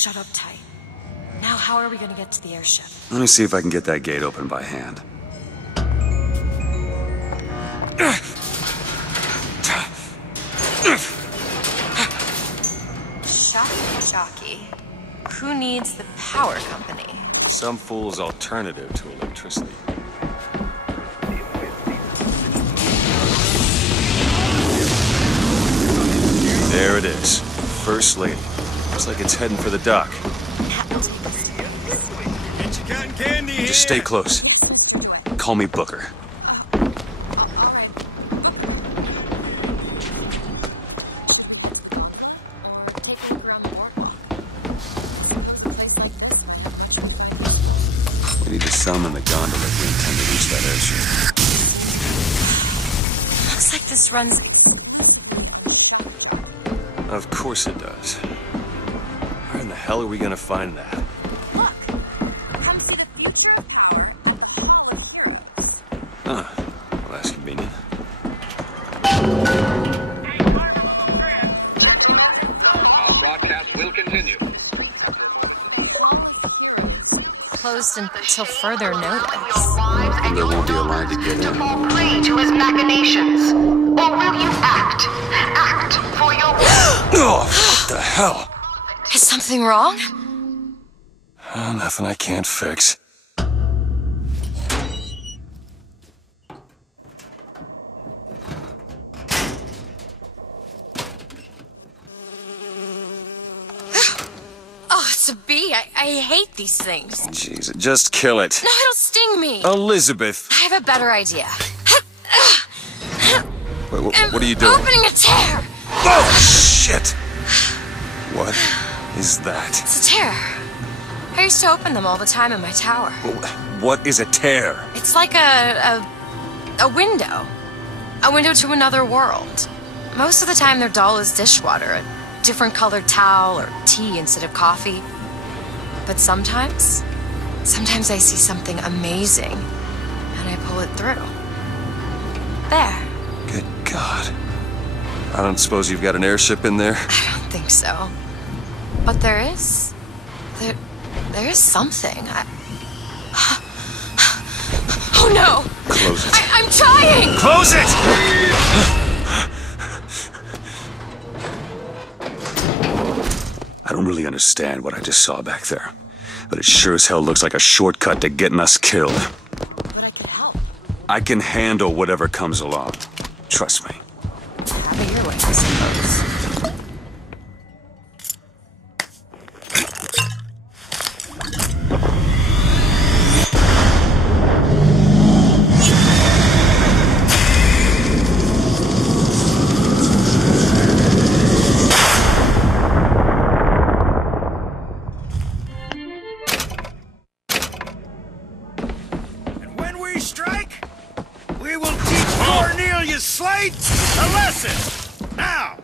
shut up tight. Now how are we gonna get to the airship? Let me see if I can get that gate open by hand. Jockey. Who needs the power company? Some fool's alternative to electricity. There it is. First lady. Looks like it's heading for the dock. Just stay close. Call me Booker. We need to summon the gondola if we intend to reach that airship. Looks like this runs... Of course it does. Where in the hell are we gonna find that? Look! Come see the future? Huh. Well, that's convenient. Our broadcast will continue. Closed until further notice. And there won't be a line to get in. To fall prey to his machinations, or will you act? Act for your... Oh, what the hell? Is something wrong? Nothing I can't fix. Oh, it's a bee. I hate these things. Jeez, just kill it. No, it'll sting me. Elizabeth! I have a better idea. Wait, what are you doing? Opening a tear! Oh, shit! What is that? It's a tear. I used to open them all the time in my tower. What is a tear? It's like a window. A window to another world. Most of the time they're dull as dishwater, a different colored towel or tea instead of coffee. But sometimes I see something amazing, and I pull it through. There. Good God. I don't suppose you've got an airship in there? I don't think so. But there is. There is something. Oh no! Close it. I'm trying! Close it! I don't really understand what I just saw back there, but it sure as hell looks like a shortcut to getting us killed. But I can help. I can handle whatever comes along. Trust me. Have it your way, I suppose. Slate, a lesson! Now!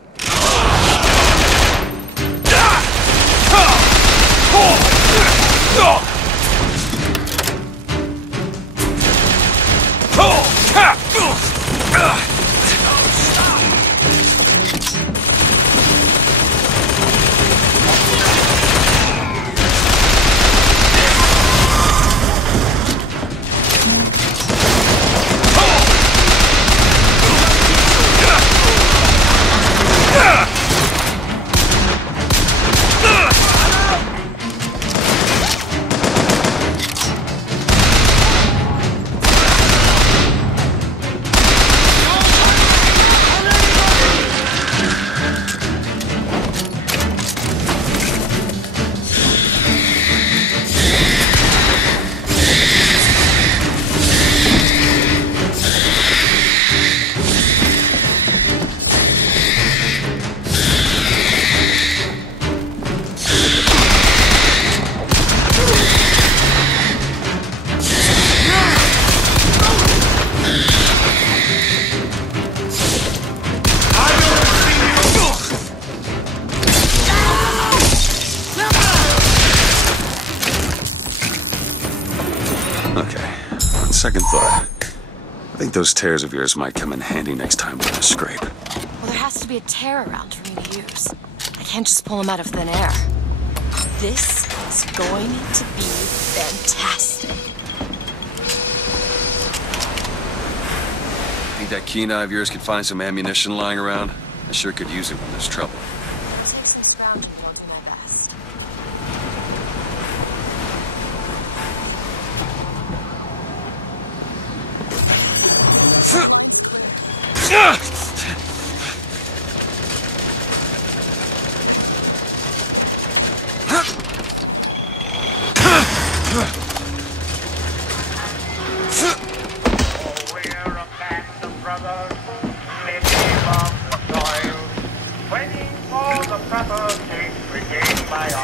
Second thought. I think those tears of yours might come in handy next time with a scrape. Well, there has to be a tear around for me to use. I can't just pull them out of thin air. This is going to be fantastic. Think that keen eye of yours could find some ammunition lying around? I sure could use it when there's trouble. Take some scrounging, I'll do my best.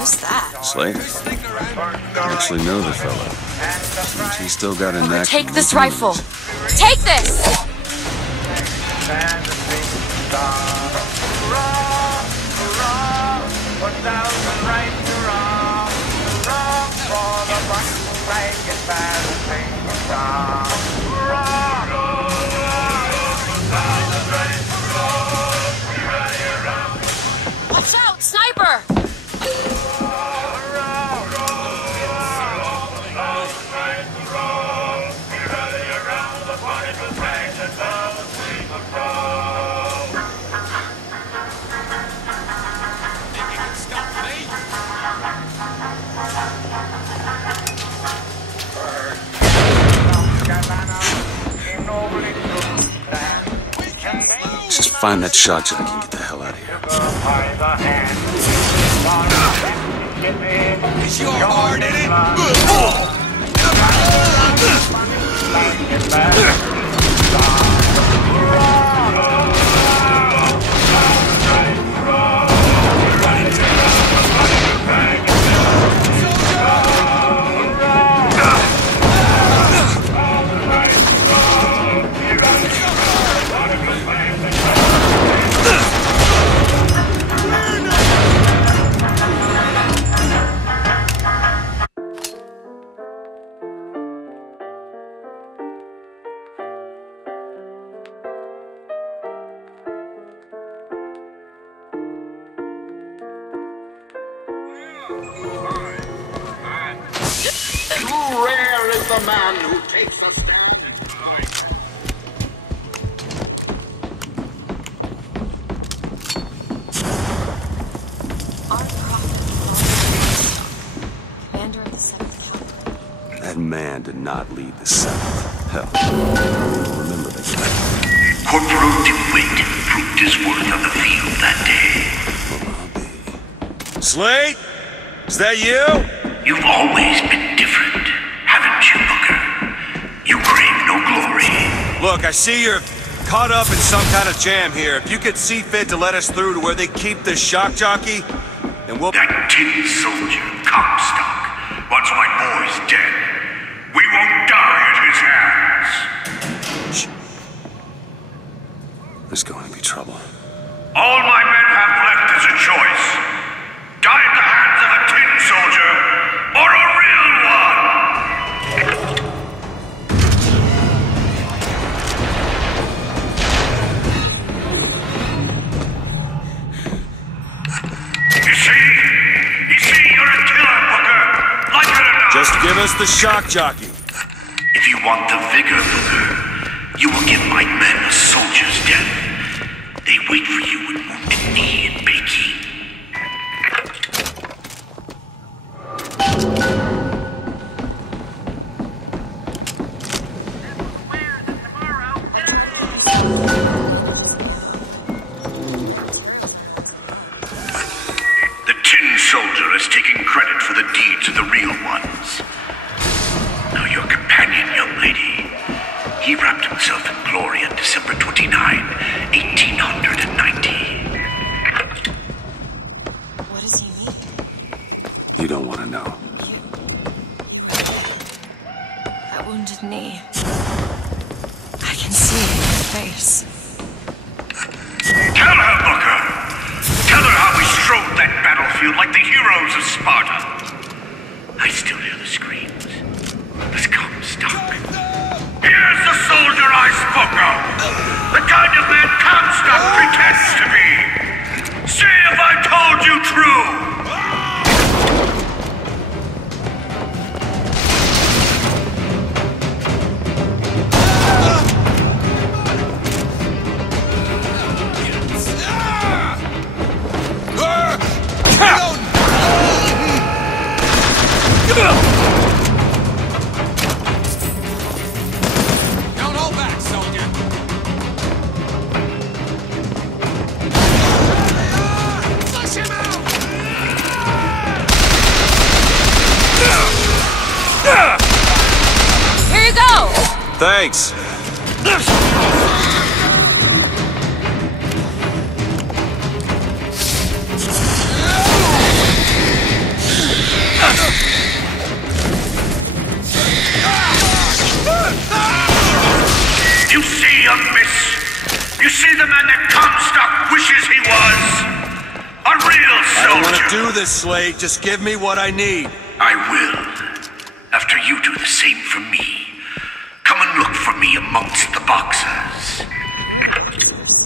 Who's that? Slate? I actually know the fella. He's still got a knack. Take this rifle. Take this! Watch out, sniper! Let's just find that shot jockey and get the hell out of here. Is your heart in Rare is the man who takes a stand in life. Commander of the 7th Cavalry. That man did not lead the 7th. Hell, remember the guy. Corporal DeWitt proved his worth on the field that day. Slate? Is that you? You've always been different, haven't you, Booker? You crave no glory. Look, I see you're caught up in some kind of jam here. If you could see fit to let us through to where they keep the shock jockey, then we'll... That tin soldier, Comstock, once my boy's dead. We won't die at his hands. Shh. There's going to be trouble. All my men have left is a choice. Die at the hands of a tin soldier, or a real one! You see, you're a killer, Booker. Like it or not. Just give us the shock jockey. If you want the vigor, Booker, you will give my men a soldier's death. They wait for you with wounded knee and Bakey. The tin soldier is taking credit for the deeds of the real ones. Now your companion, young lady, he wrapped himself in glory on December 29, 1890. What does he mean? You don't want to know. That wounded knee. I can see it in your face. Tell her, Booker! Tell her how we strode that battlefield like the heroes of Sparta. I still hear the screams. This Comstock. Here's the soldier I spoke of! The kind of man Comstock pretends to be! See if I told you true! Thanks. You see, young miss? You see the man that Comstock wishes he was? A real soldier. I don't want to do this, Slate. Just give me what I need. I will. After you do the same for me. Come and look for me amongst the boxers.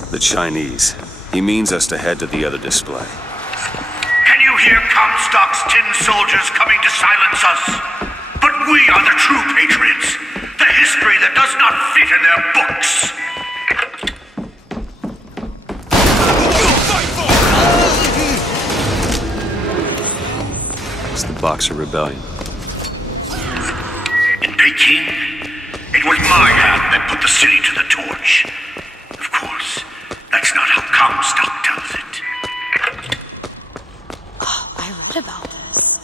The Chinese. He means us to head to the other display. Can you hear Comstock's tin soldiers coming to silence us? But we are the true patriots. The history that does not fit in their books. It's the Boxer Rebellion. In Peking, it was my hand that put the city to the torch. Of course, that's not how Comstock tells it. Oh, I read about this.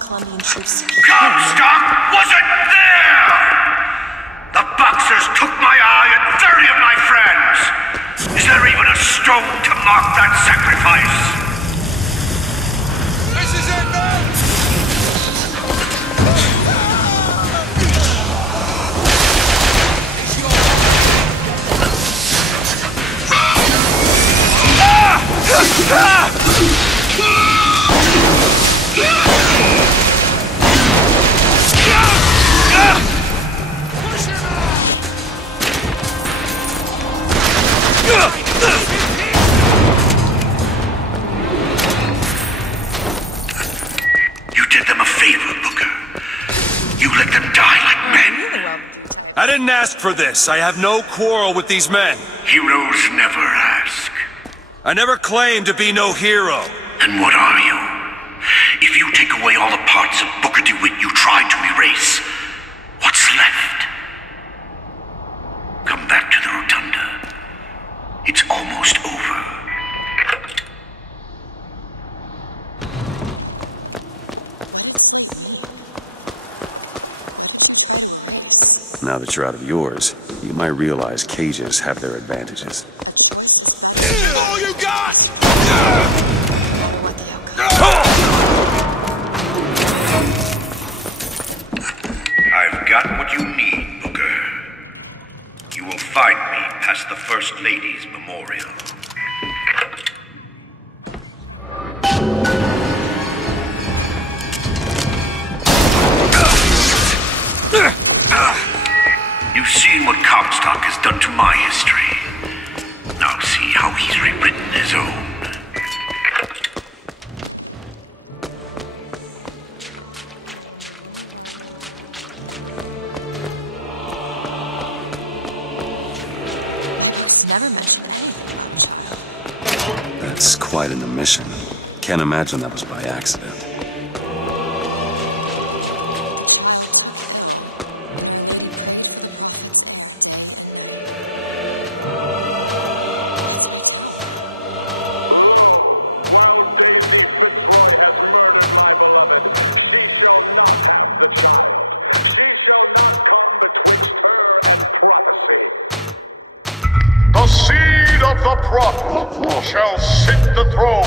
Colombian troops. Comstock wasn't there! The Boxers took my eye and 30 of my friends! Is there even a stone to mark that sacrifice? This is it, man! You did them a favor, Booker. You let them die like men. I didn't ask for this. I have no quarrel with these men. Heroes never ask. I never claimed to be no hero. Then what are you? If you take away all the parts of Booker DeWitt you tried to erase, what's left? Come back to the rotunda. It's almost over. Now that you're out of yours, you might realize cages have their advantages. Give all you got! I've got what you need, Booker. You will find me past the First Lady's memorial. You've seen what Comstock has done to my history. Now see how he's rewritten his own. That's quite an omission. Can't imagine that was by accident. The seed of the prophet shall sit the throne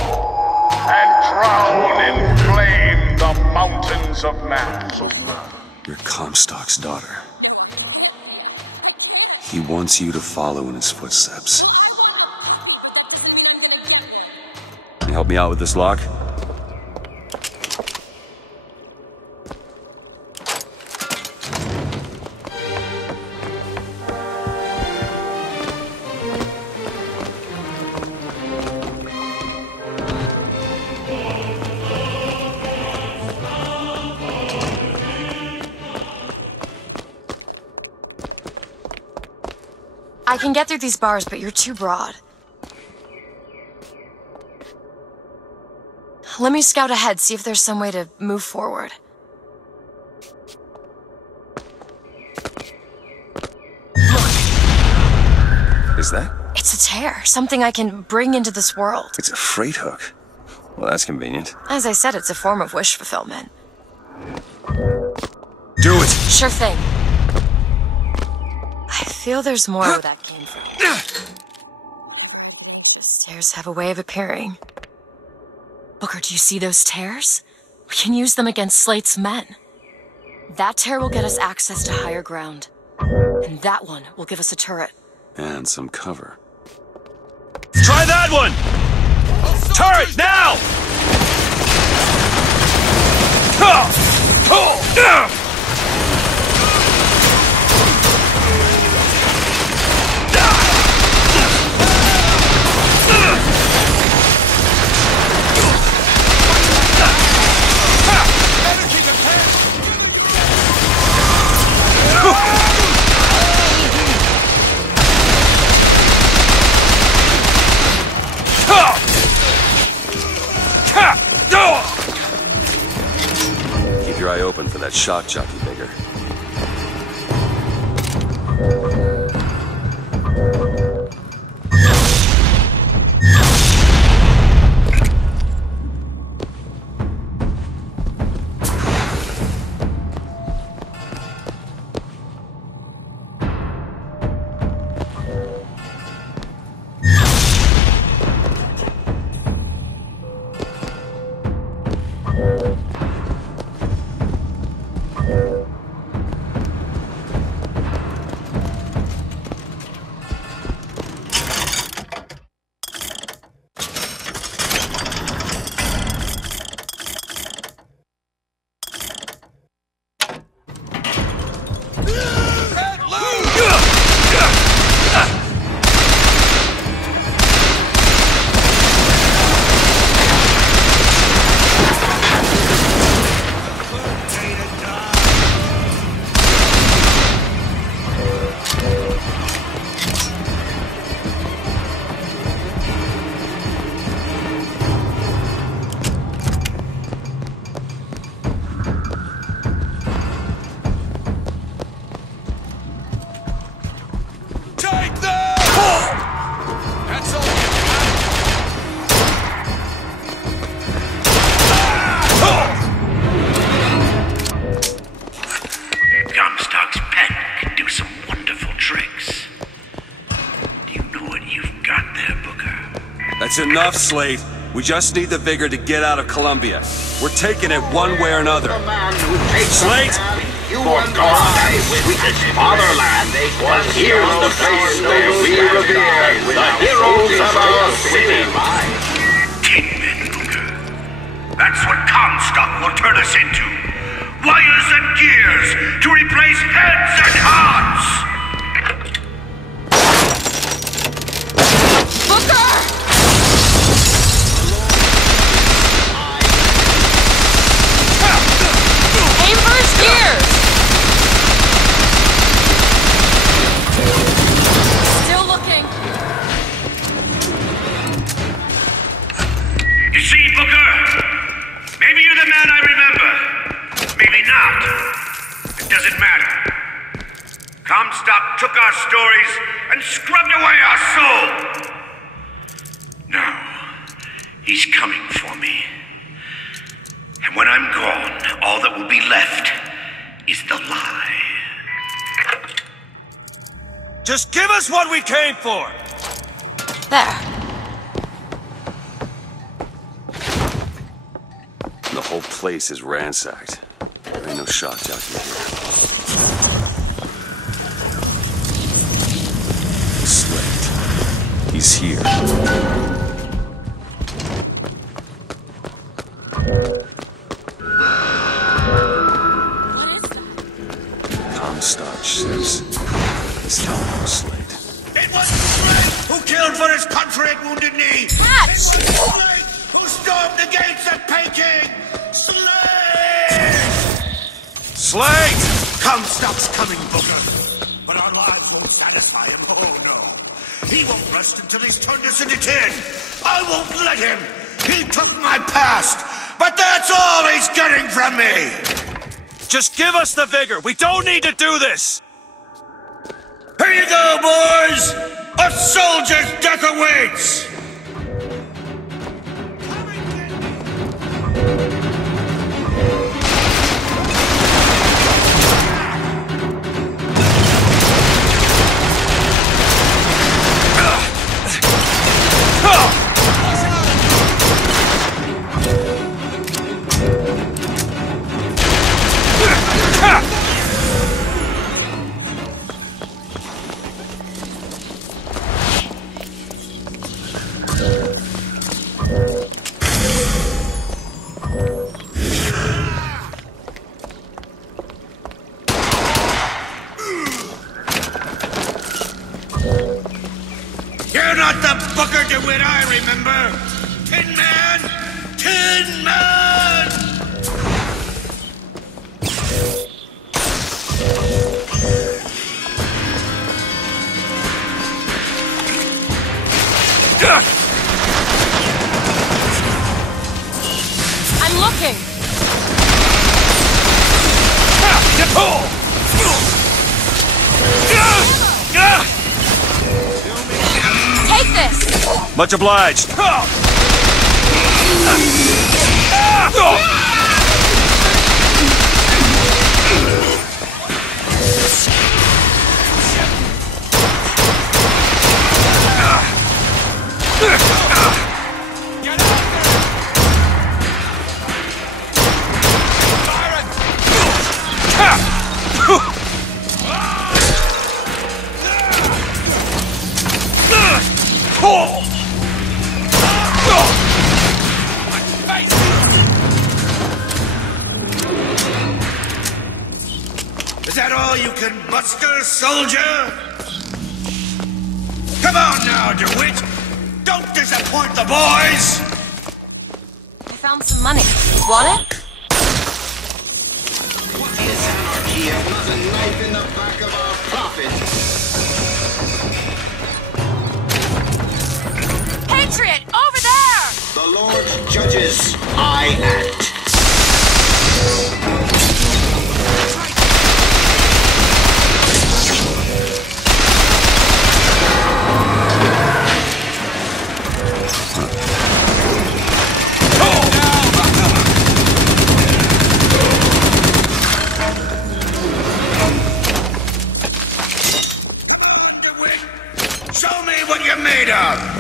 and drown in flame the mountains of man. You're Comstock's daughter. He wants you to follow in his footsteps. Can you help me out with this lock? I can get through these bars, but you're too broad. Let me scout ahead, see if there's some way to move forward. Is that? It's a tear, something I can bring into this world. It's a freight hook. Well, that's convenient. As I said, it's a form of wish fulfillment. Do it! Sure thing. feel there's more where that came from. Just tears have a way of appearing. Booker, do you see those tears? We can use them against Slate's men. That tear will get us access to higher ground. And that one will give us a turret. And some cover. Try that one! Turret, now! Keep your eye open for that shock jockey, Bigger. Comstock's pen can do some wonderful tricks. Do you know what you've got there, Booker? That's enough, Slate. We just need the vigor to get out of Columbia. We're taking it one way or another. Slate! You are God with his fatherland. Here's the place where we revere the heroes of our city. Tin men, Booker. That's what Comstock will turn us into. Wires and gears to replace heads and hearts. Booker! Aim for his gears! Still looking. You see, Booker? Maybe you're the man I remember. Maybe not. It doesn't matter. Comstock took our stories and scrubbed away our soul. Now, he's coming for me. And when I'm gone, all that will be left is the lie. Just give us what we came for! There. The whole place is ransacked. There ain't no shock jockey here. Slate. He's here. Comstock says he's telling him Slate. It was Slate who killed for his country at Wounded Knee! Catch! It was Slate who stormed the gates at Peking! Slate! Slate! Comstock's coming, Booker. But our lives won't satisfy him, oh no. He won't rest until he's turned us into tin. I won't let him. He took my past, but that's all he's getting from me. Just give us the vigor! We don't need to do this! Here you go, boys! A soldier's death awaits! I'm looking! Take this! Much obliged. Is that all you can muster, soldier? Come on now, DeWitt! Don't disappoint the boys! I found some money. Want it? What is anarchy if not a knife in the back of our prophet? Patriot! Over there! The Lord judges, I act. Show me what you're made of!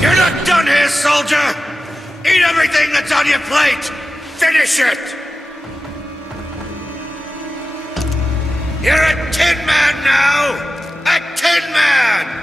You're not done here, soldier! Eat everything that's on your plate! Finish it! You're a tin man now! A tin man!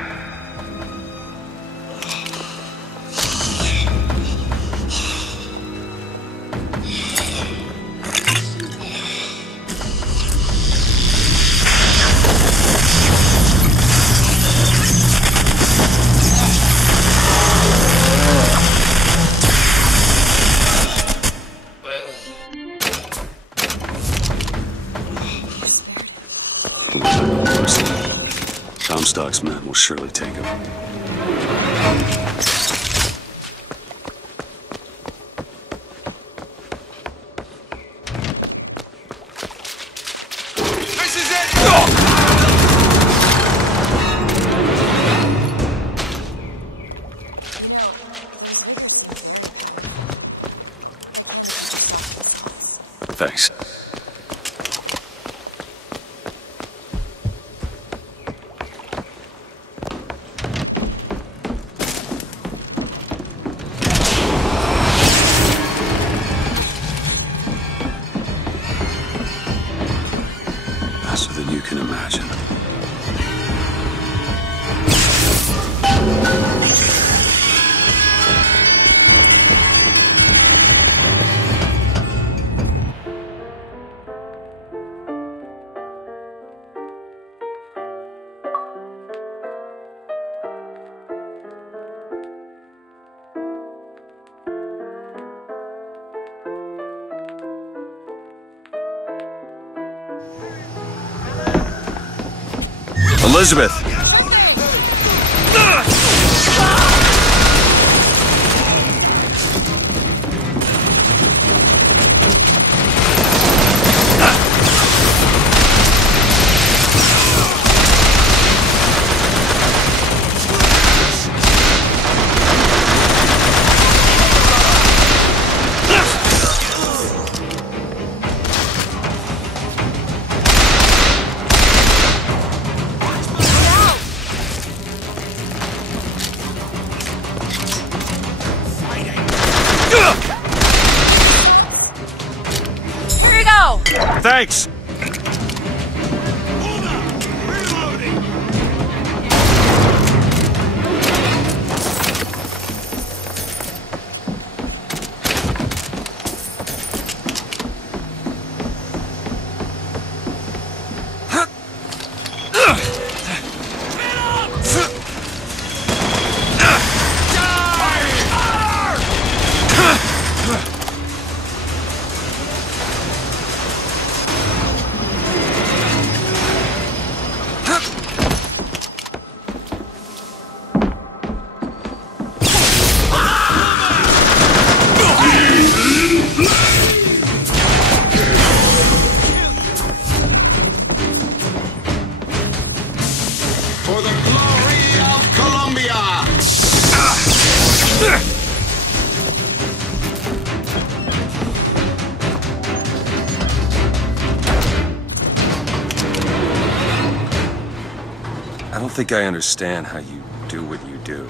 Comstock's men will surely take him. This is it! Thanks. Faster than you can imagine. Elizabeth! Thanks! For the glory of Colombia! I don't think I understand how you do what you do.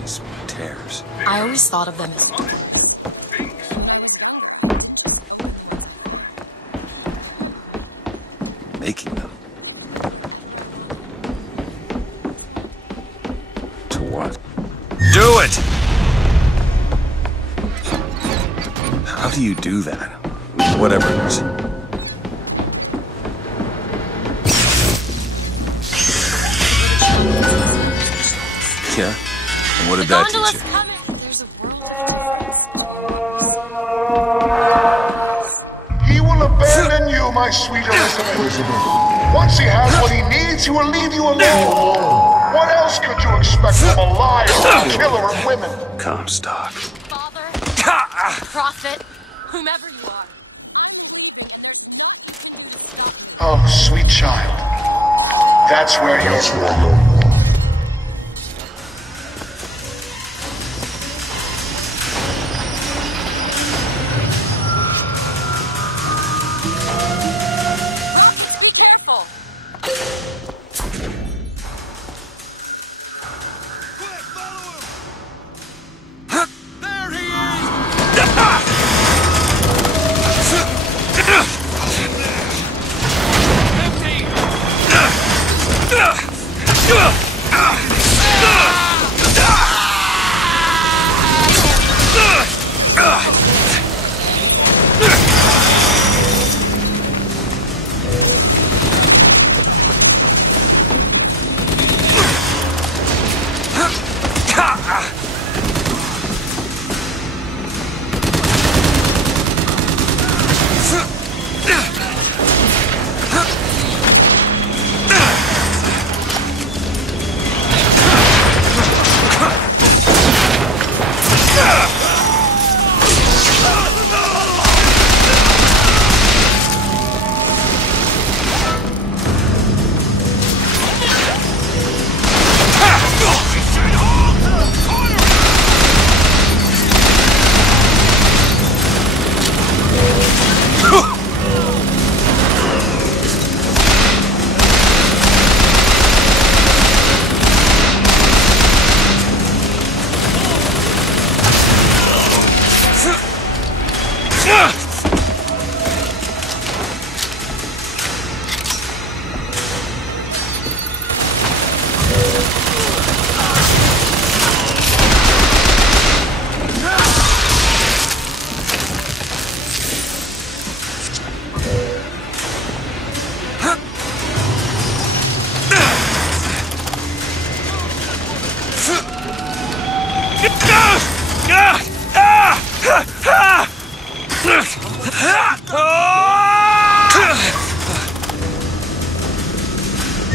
These tears. I always thought of them as... Fink's formula. Making them. To what? Do it! How do you do that? Whatever it is. Yeah? And what did that teach you? Coming. There's a world. He will abandon you, my sweet Elizabeth. Once he has what he needs, he will leave you alone. What else could you expect from a liar, a killer of women? Comstock. Father, prophet, whomever you are. Oh, sweet child. That's where you're wrong.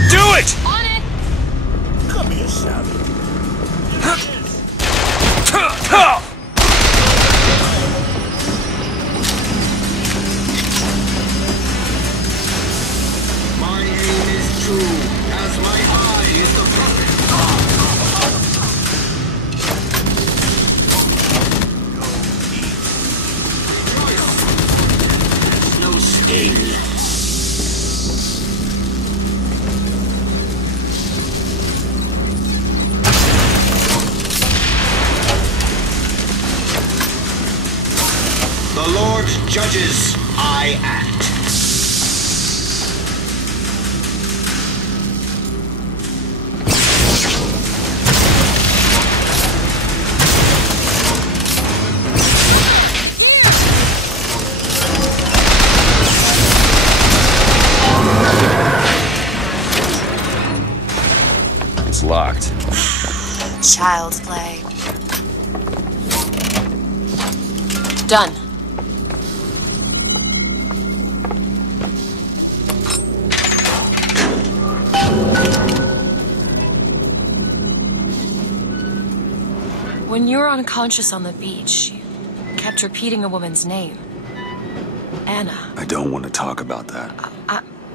Do it! On it! Come here, Sally. My aim is true, as my eye is the perfect. No sting. The Lord judges, I act. child's play. Done. When you were unconscious on the beach, you kept repeating a woman's name. Anna. I don't want to talk about that.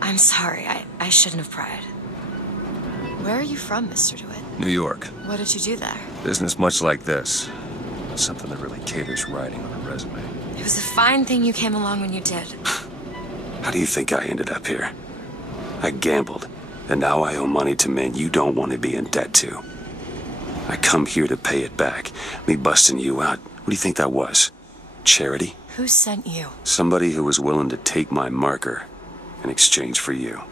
I'm sorry. I shouldn't have pried. Where are you from, Mr. DeWitt? New York. What did you do there? Business much like this. Something that really caters writing on a resume. It was a fine thing you came along when you did. How do you think I ended up here? I gambled, and now I owe money to men you don't want to be in debt to. I come here to pay it back. Me busting you out, what do you think that was? Charity? Who sent you? Somebody who was willing to take my marker in exchange for you.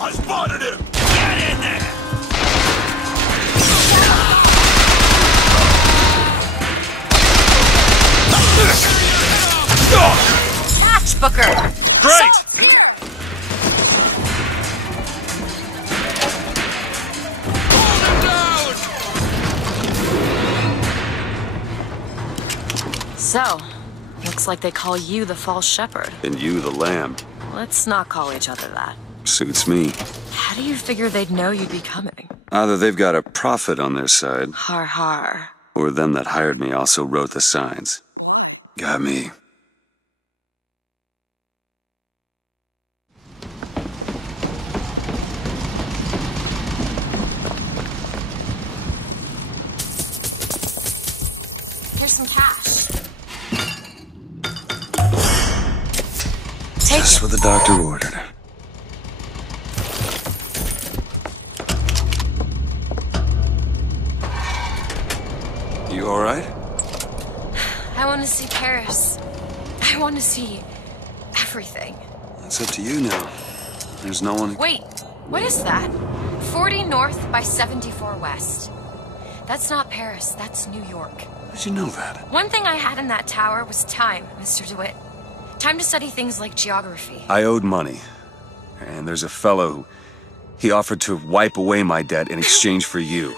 I spotted him! Get in there! Catch, Booker! Great! So, looks like they call you the false shepherd. And you the lamb. Let's not call each other that. Suits me. How do you figure they'd know you'd be coming? Either they've got a prophet on their side, Har har. or them that hired me also wrote the signs. Got me. Here's some cash. Take Just it. what the doctor ordered. You alright? I want to see Paris. I want to see everything. It's up to you now. There's no one... Wait, what is that? 40 north by 74 west. That's not Paris, that's New York. How'd you know that? One thing I had in that tower was time, Mr. DeWitt. Time to study things like geography. I owed money. And there's a fellow who... He offered to wipe away my debt in exchange for you.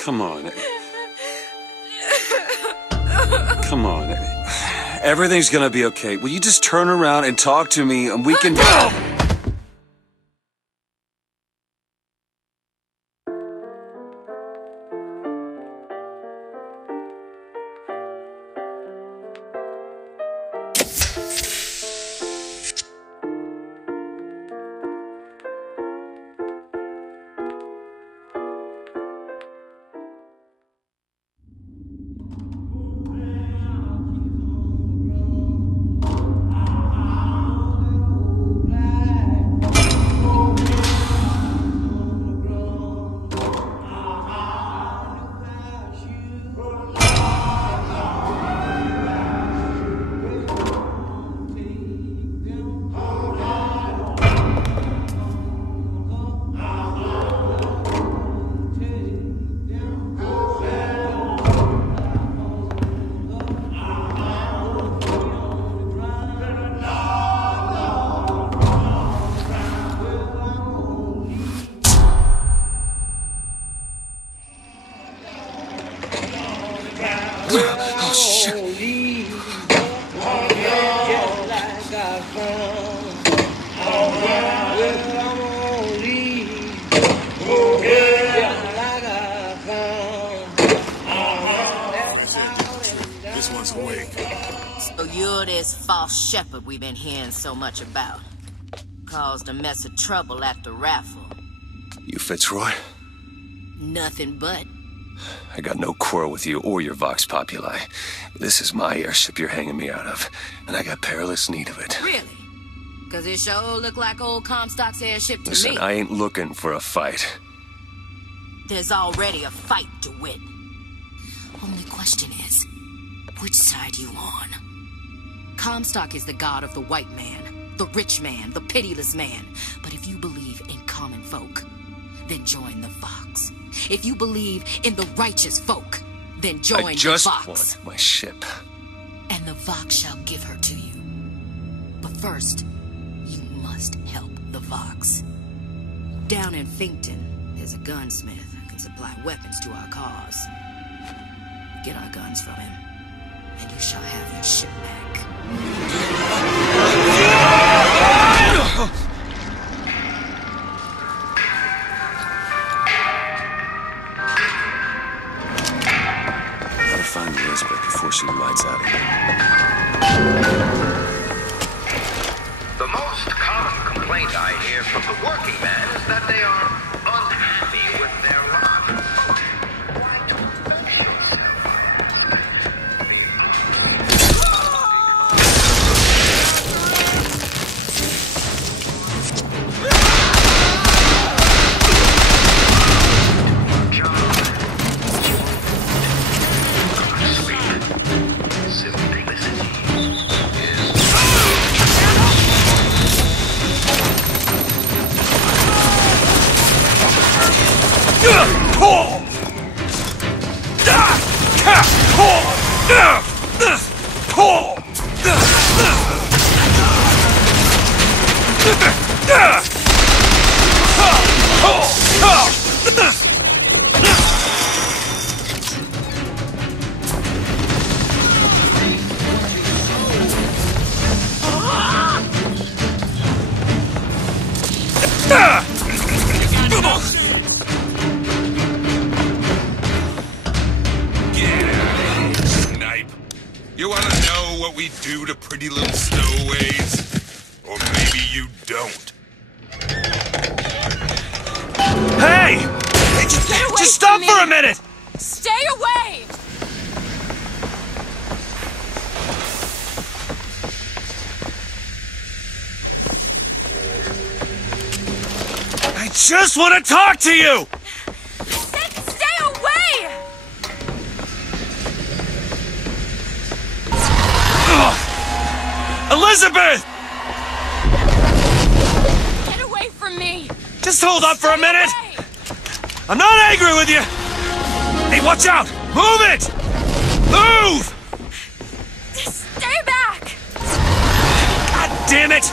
Come on. Come on. Everything's gonna be okay. Will you just turn around and talk to me and we can... Oh, shit. This one's awake. So you're this false shepherd we've been hearing so much about. Caused a mess of trouble at the raffle. You Fitzroy? Nothing but. I got no quarrel with you or your Vox Populi. This is my airship you're hanging me out of, and I got perilous need of it. Really? Because it sure look like old Comstock's airship to Listen, me. I ain't looking for a fight. There's already a fight to win. Only question is, which side you on? Comstock is the god of the white man, the rich man, the pitiless man. But if you believe in common folk, then join the Vox. If you believe in the righteous folk, then join the Vox. I just want my ship. And the Vox shall give her to you. But first, you must help the Vox. Down in Finkton, there's a gunsmith who can supply weapons to our cause. Get our guns from him, and you shall have your ship back. Gotta find Elizabeth before she lights out of here. The most common complaint I hear from the working man is that they are unhappy with their lot. Why don't You want to know what we do to pretty little stowaways? Or maybe you don't. Hey! Just stop for a minute! Stay away! I just want to talk to you! Stay away! Elizabeth! Get away from me! Just hold up for a minute! Away. I'm not angry with you! Hey, watch out! Move it! Move! Stay back! God damn it!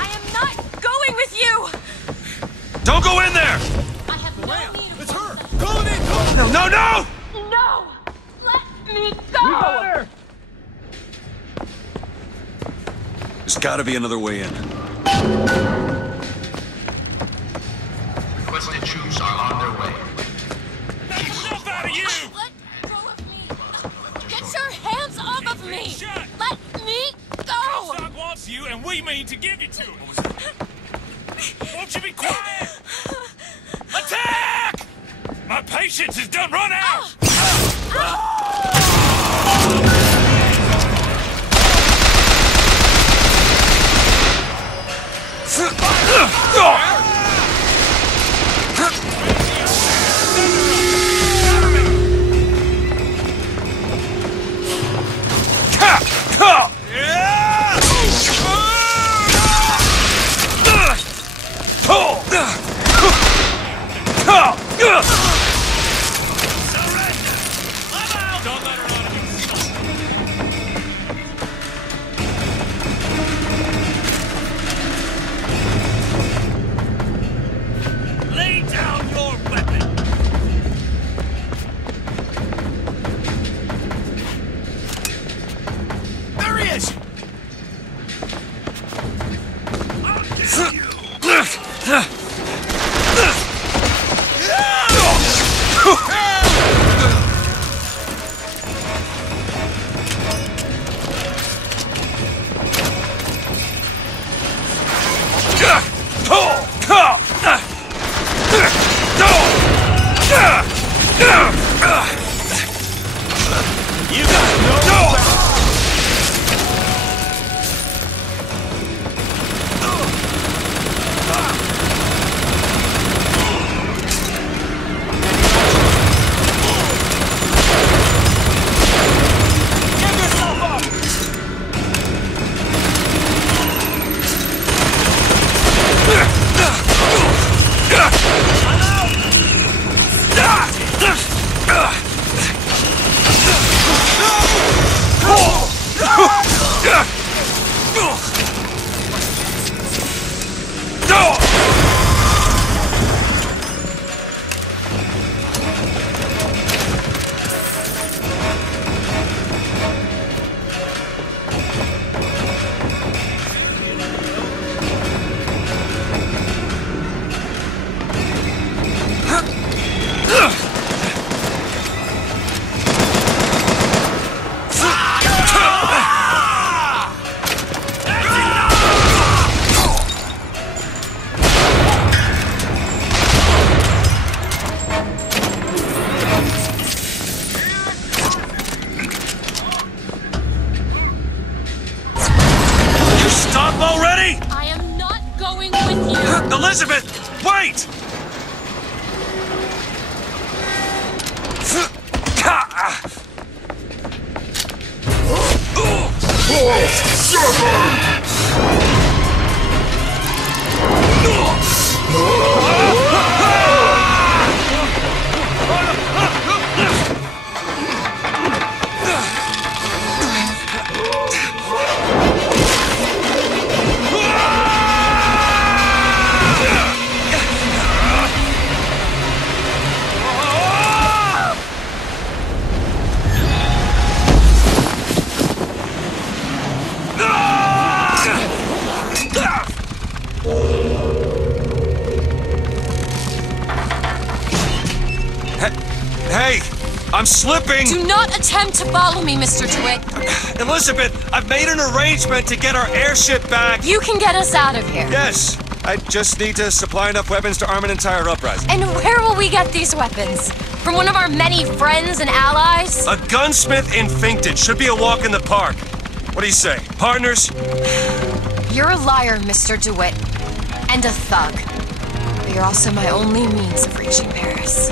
I am not going with you! Don't go in there! I have no need of... It's her! Call it in! Call it in! No, no, no! No! Let me go! There's gotta be another way in. requested troops are on their way. Enough out of you! Let go of me! Get your hands off of me! Let me go! Comstock wants you, and we mean to give you to him. Won't you be quiet? Attack! My patience is done run out! Lay down your weapon! There he is! I'll get you! Elizabeth, wait! Hey, I'm slipping! Do not attempt to follow me, Mr. DeWitt. Elizabeth, I've made an arrangement to get our airship back. You can get us out of here. Yes, I just need to supply enough weapons to arm an entire uprising. And where will we get these weapons? From one of our many friends and allies? A gunsmith in Finkton should be a walk in the park. What do you say, partners? You're a liar, Mr. DeWitt. And a thug. But you're also my only means of reaching Paris.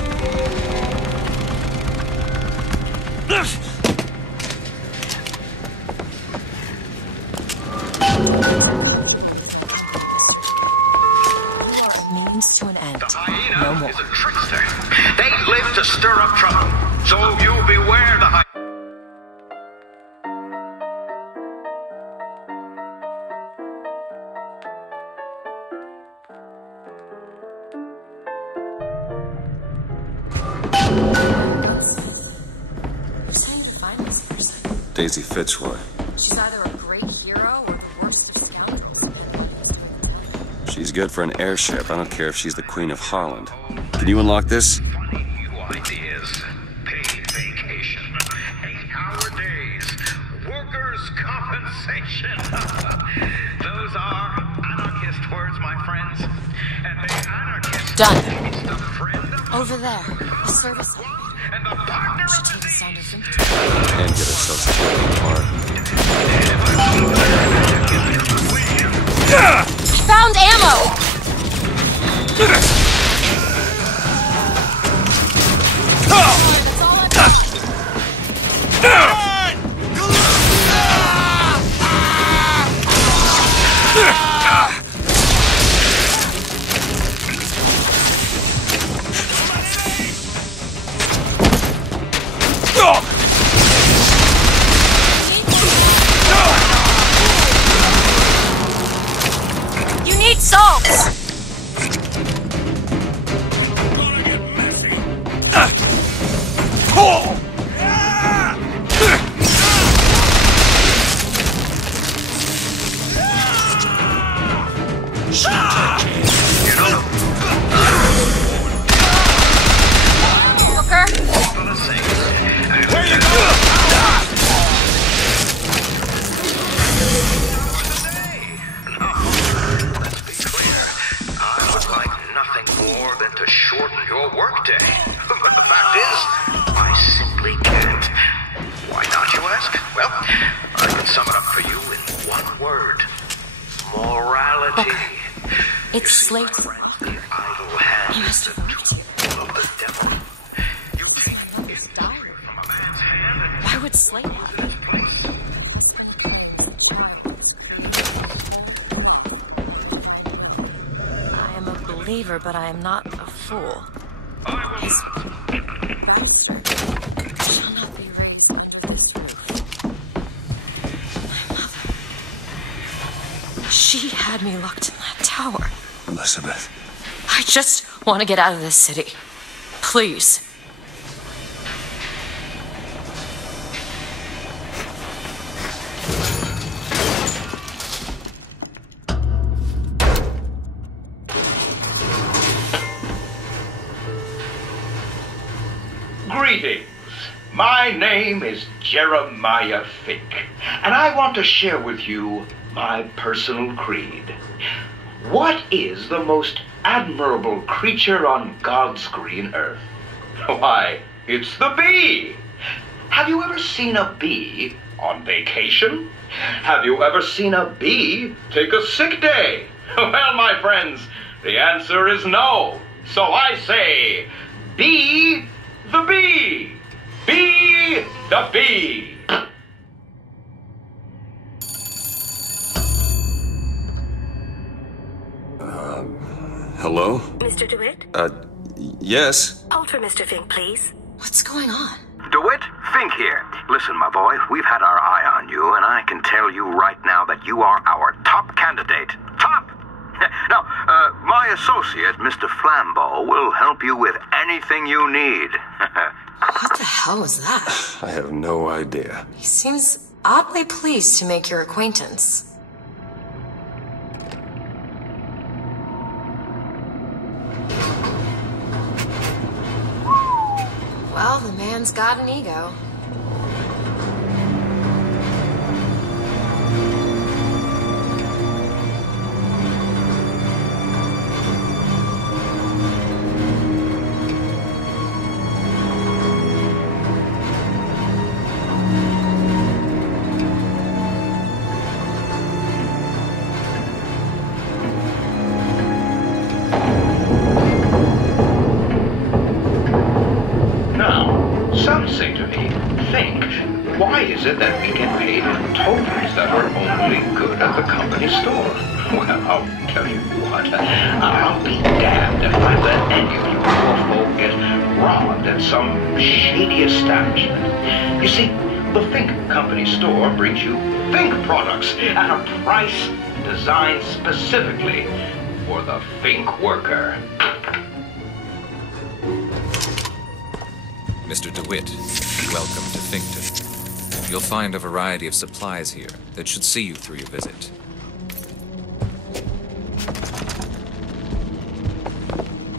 Means to an end. The hyena No more. is a trickster. They live to stir up trouble. So you beware the hyena. Who's how you find this person? Daisy Fitzroy. She's either a great hero or the worst of scoundrels. She's good for an airship. I don't care if she's the Queen of Holland. Can you unlock this? Funny new ideas. Paid vacation. 8-hour days. Workers' compensation. Those are anarchist words, my friends. And the anarchist Done. is the friend of Over there. The service hall. and the partner Should of take the us down to Fink. And get ourselves killed in the park. Found ammo! That's all I got. You need salt! Booker? Where you go? Let's be clear. I would like nothing more than to shorten your workday. But the fact is, I simply can't. Why not, you ask? Well, I can sum it up for you in one word. Morality. It's Slate. Friends, the idle hand He must have worked here. of the devil. You take it from a man's hand and Why would Slate have it? its place. I am a believer, but I am not a fool. His bastard shall not be raised under this roof. My mother. She had me locked in that tower. Elizabeth. I just want to get out of this city. Please. Greetings. My name is Jeremiah Fink, and I want to share with you my personal creed. What is the most admirable creature on God's green earth? Why, it's the bee! Have you ever seen a bee on vacation? Have you ever seen a bee take a sick day? Well, my friends, The answer is no. So I say, be the bee. Be the bee. Hello? Mr. DeWitt? Yes? Hold for Mr. Fink, please. What's going on? DeWitt, Fink here. Listen, my boy, we've had our eye on you, and I can tell you right now that you are our top candidate. Top! Now, my associate, Mr. Flambeau, will help you with anything you need. What the hell was that? I have no idea. He seems oddly pleased to make your acquaintance. Well, the man's got an ego. Some say to me, Fink, why is it that we get paid in tokens that are only good at the company store? Well, I'll tell you what, I'll be damned if I let any of you poor folk get robbed at some shady establishment. You see, the Fink company store brings you Fink products at a price designed specifically for the Fink worker. Mr. DeWitt, welcome to Finkton. You'll find a variety of supplies here that should see you through your visit.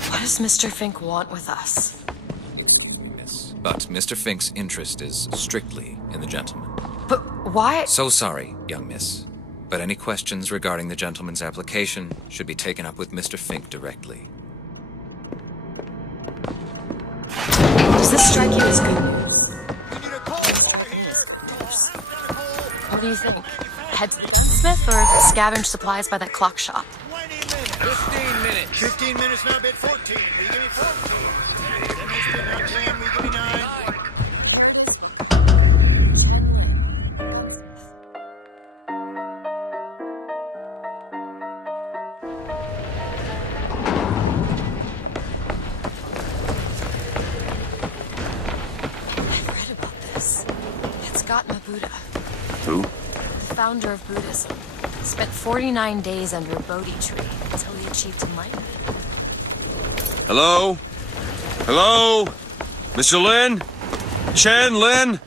What does Mr. Fink want with us? Yes, but Mr. Fink's interest is strictly in the gentleman. But why? So sorry, young miss, but any questions regarding the gentleman's application should be taken up with Mr. Fink directly. Does this strike you as good news? What do you think? Head to the gunsmith or scavenge supplies by that clock shop? 15 minutes. 15 minutes now, bit 14. We give me 14. Then they spin around 10, we give me 9. Buddha. Who? The founder of Buddhism. Spent 49 days under a Bodhi tree until he achieved enlightenment. Hello? Hello? Mr. Lin? Chen Lin?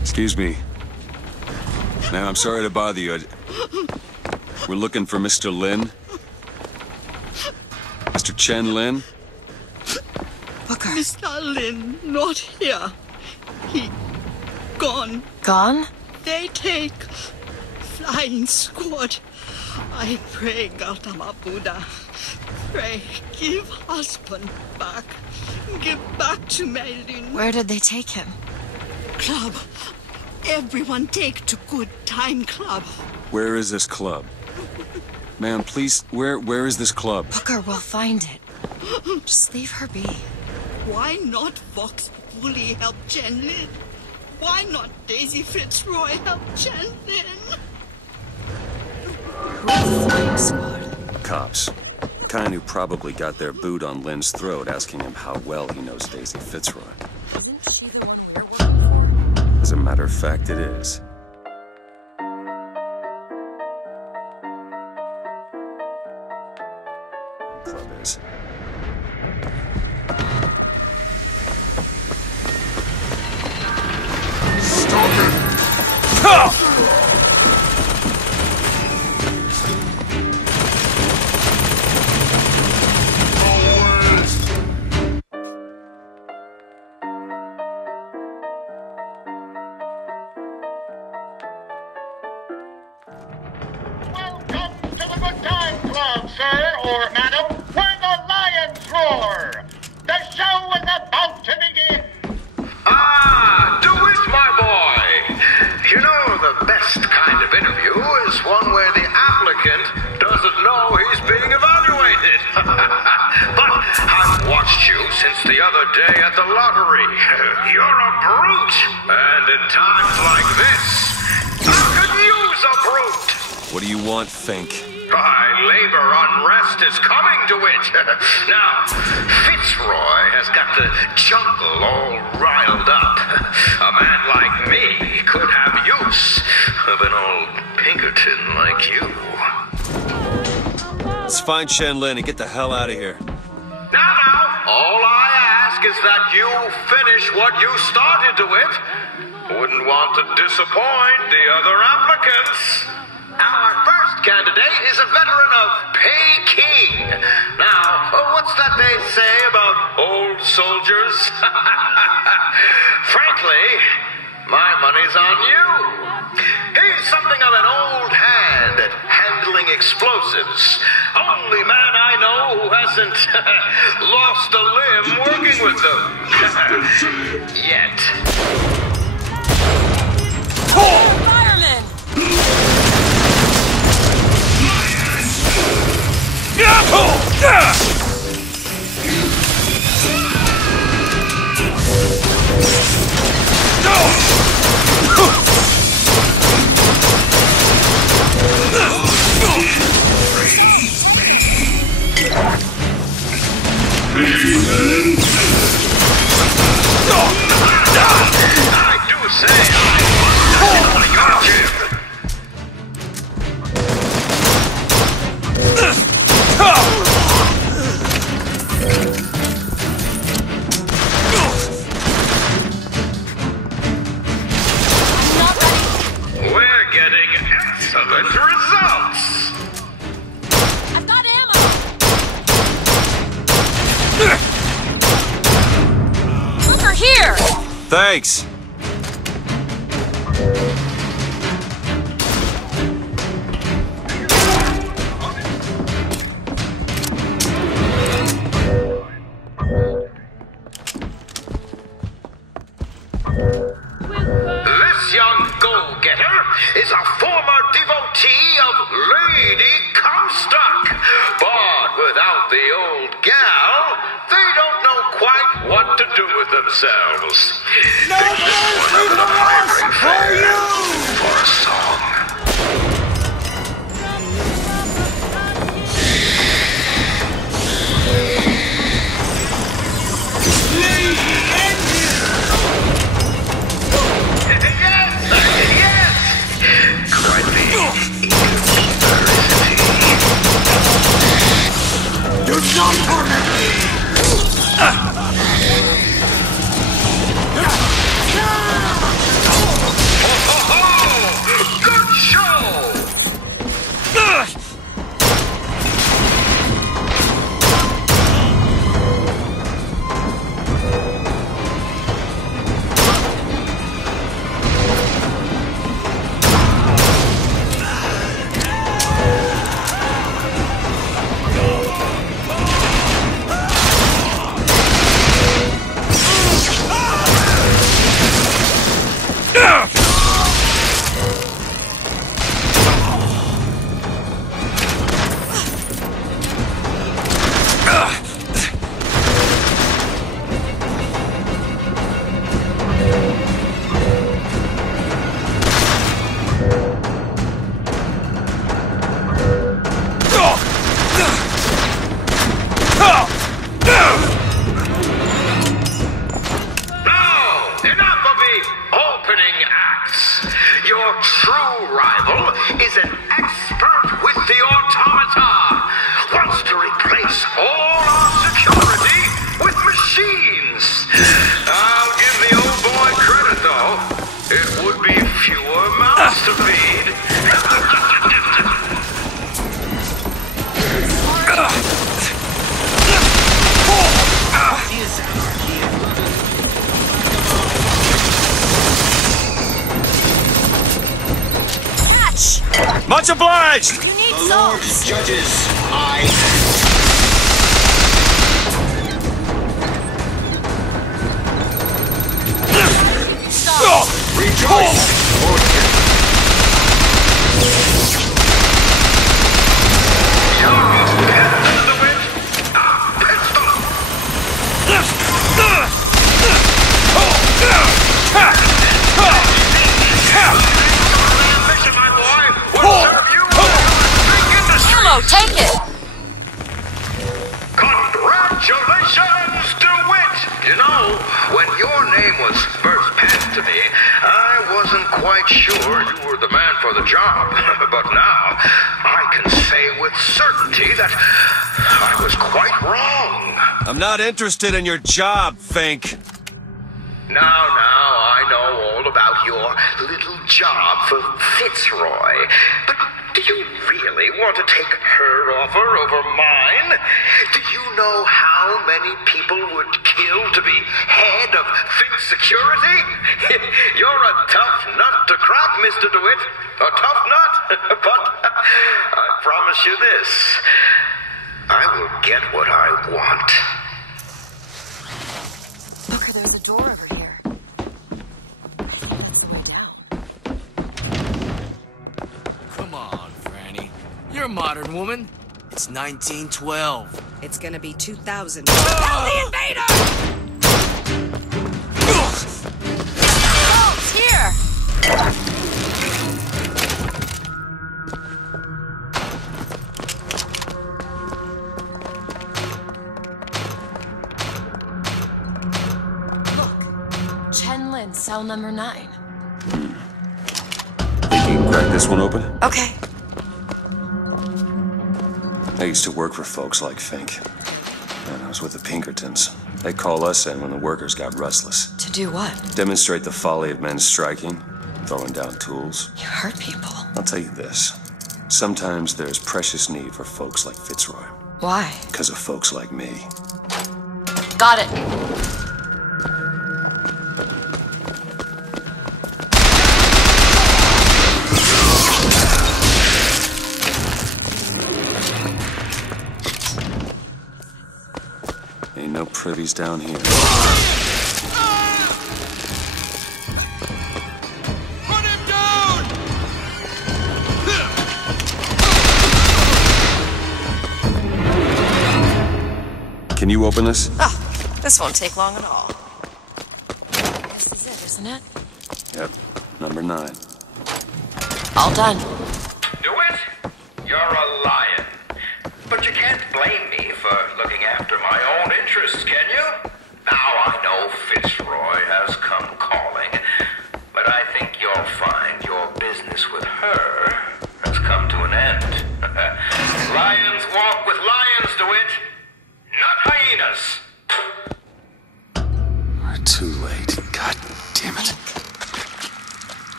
Excuse me. Ma'am, I'm sorry to bother you. We're looking for Mr. Lin. Mr. Chen Lin. Booker. Mr. Lin, not here. He gone. Gone? They take flying squad. I pray, Gautama Buddha. Pray, give husband back. Give back to Melin. Where did they take him? Club. Everyone take to Good Time Club. Where is this club? Ma'am, please, where is this club? Booker, we'll find it. Just leave her be. Why not Vox fully help Chen Lin? Why not Daisy Fitzroy help Chen Lin? Who's the flying squad? Cops. The kind who probably got their boot on Lin's throat asking him how well he knows Daisy Fitzroy. Isn't she the one we're working? As a matter of fact, it is. Club is. Stop it! Welcome to the Good Time Club, sir or madam, where the lions roar. The show is about to begin. the other day at the lottery. You're a brute. And in times like this, I could use a brute. What do you want, Fink? Labor unrest is coming to it. Now, Fitzroy has got the jungle all riled up. A man like me could have use of an old Pinkerton like you. Let's find Chen Lin and get the hell out of here. Now, all I ask is that you finish what you started to it. Wouldn't want to disappoint the other applicants. Our first candidate is a veteran of Peking. Now, what's that they say about old soldiers? Frankly, my money's on you. He's something of an old hand at handling explosives. Only man I know who hasn't lost a limb working with them. Yet. Fireman! I do say I want your gym. We're getting excellent results. I've got ammo! Over here! Thanks. This young go-getter is a former devotee of Lady Comstock. But without the old gal, they don't know quite what to do with themselves. No mercy for you! For a song. Do not torment me! Good show! Your true rival is an expert with the automata. Wants to replace all our security with machines. I'll give the old boy credit, though. It would be fewer mouths to feed. Much obliged! You need The salt! Lord judges, I... Stop! Rejoice! Young, get the witch! A pistol! was first passed to me, I wasn't quite sure you were the man for the job. But now, I can say with certainty that I was quite wrong. I'm not interested in your job, Fink. Now, I know all about your little job for Fitzroy. But do you really want to take her offer over mine? Do you know how many people would kill to be head of Fink security? You're a tough nut to crack, Mr. DeWitt. A tough nut. But I promise you this. I will get what I want. Booker, there's a door over here. Let's go down. Come on, Franny. You're a modern woman. It's 1912. It's gonna be 2000. Tell the invader! Oh, it's here! Chen Lin, cell number 9. Think you can crack this one open? Okay. I used to work for folks like Fink. And I was with the Pinkertons. They call us in when the workers got restless. To do what? Demonstrate the folly of men striking, throwing down tools. You hurt people. I'll tell you this. Sometimes there's precious need for folks like Fitzroy. Why? Because of folks like me. Got it. Ain't no privies down here. Run him down! Can you open this? Oh, this won't take long at all. This is it, isn't it? Yep, number 9. All done. Do it? You're a lion. But you can't blame me for looking after my own interests, can you? Now I know Fitzroy has come calling, but I think you'll find your business with her has come to an end. Lions walk with lions, DeWitt, not hyenas. We're too late. God damn it.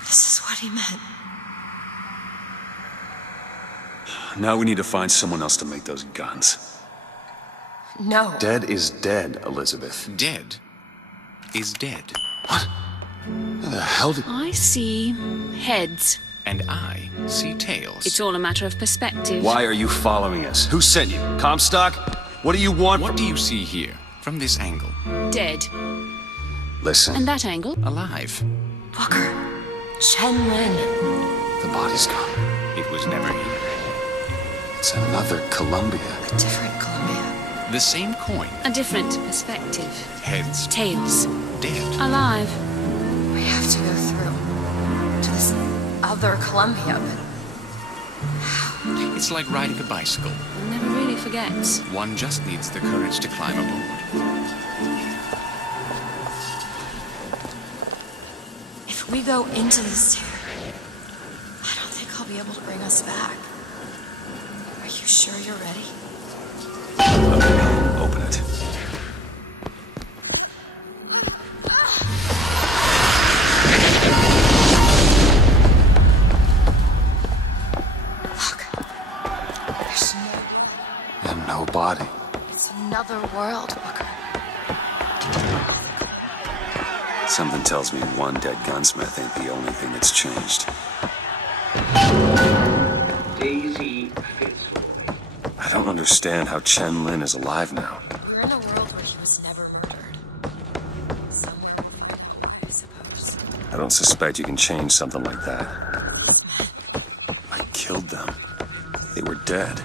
This is what he meant. Now we need to find someone else to make those guns. No. Dead is dead, Elizabeth. Dead is dead. What? Where the hell did... I see heads. And I see tails. It's all a matter of perspective. Why are you following us? Who sent you? Comstock? What do you want? What do you see here, from this angle? Dead. Listen. And that angle? Alive. Booker. Chen Lin. The body's gone. It was never here. It's another Columbia. A different Columbia. The same coin. A different perspective. Heads. Tails. Dead. Alive. We have to go through to this other Columbia, but It's like riding a bicycle. One never really forgets. One just needs the courage to climb aboard. if we go into this tower, I don't think I'll be able to bring us back. Are you sure you're ready? Open it. No body. It's another world, Booker. Something tells me one dead gunsmith ain't the only thing that's changed. Daisy Fitzroy. I don't understand how Chen Lin is alive now. We're in a world where he was never murdered. Somewhere, I suppose. I don't suspect you can change something like that. These men. I killed them. They were dead.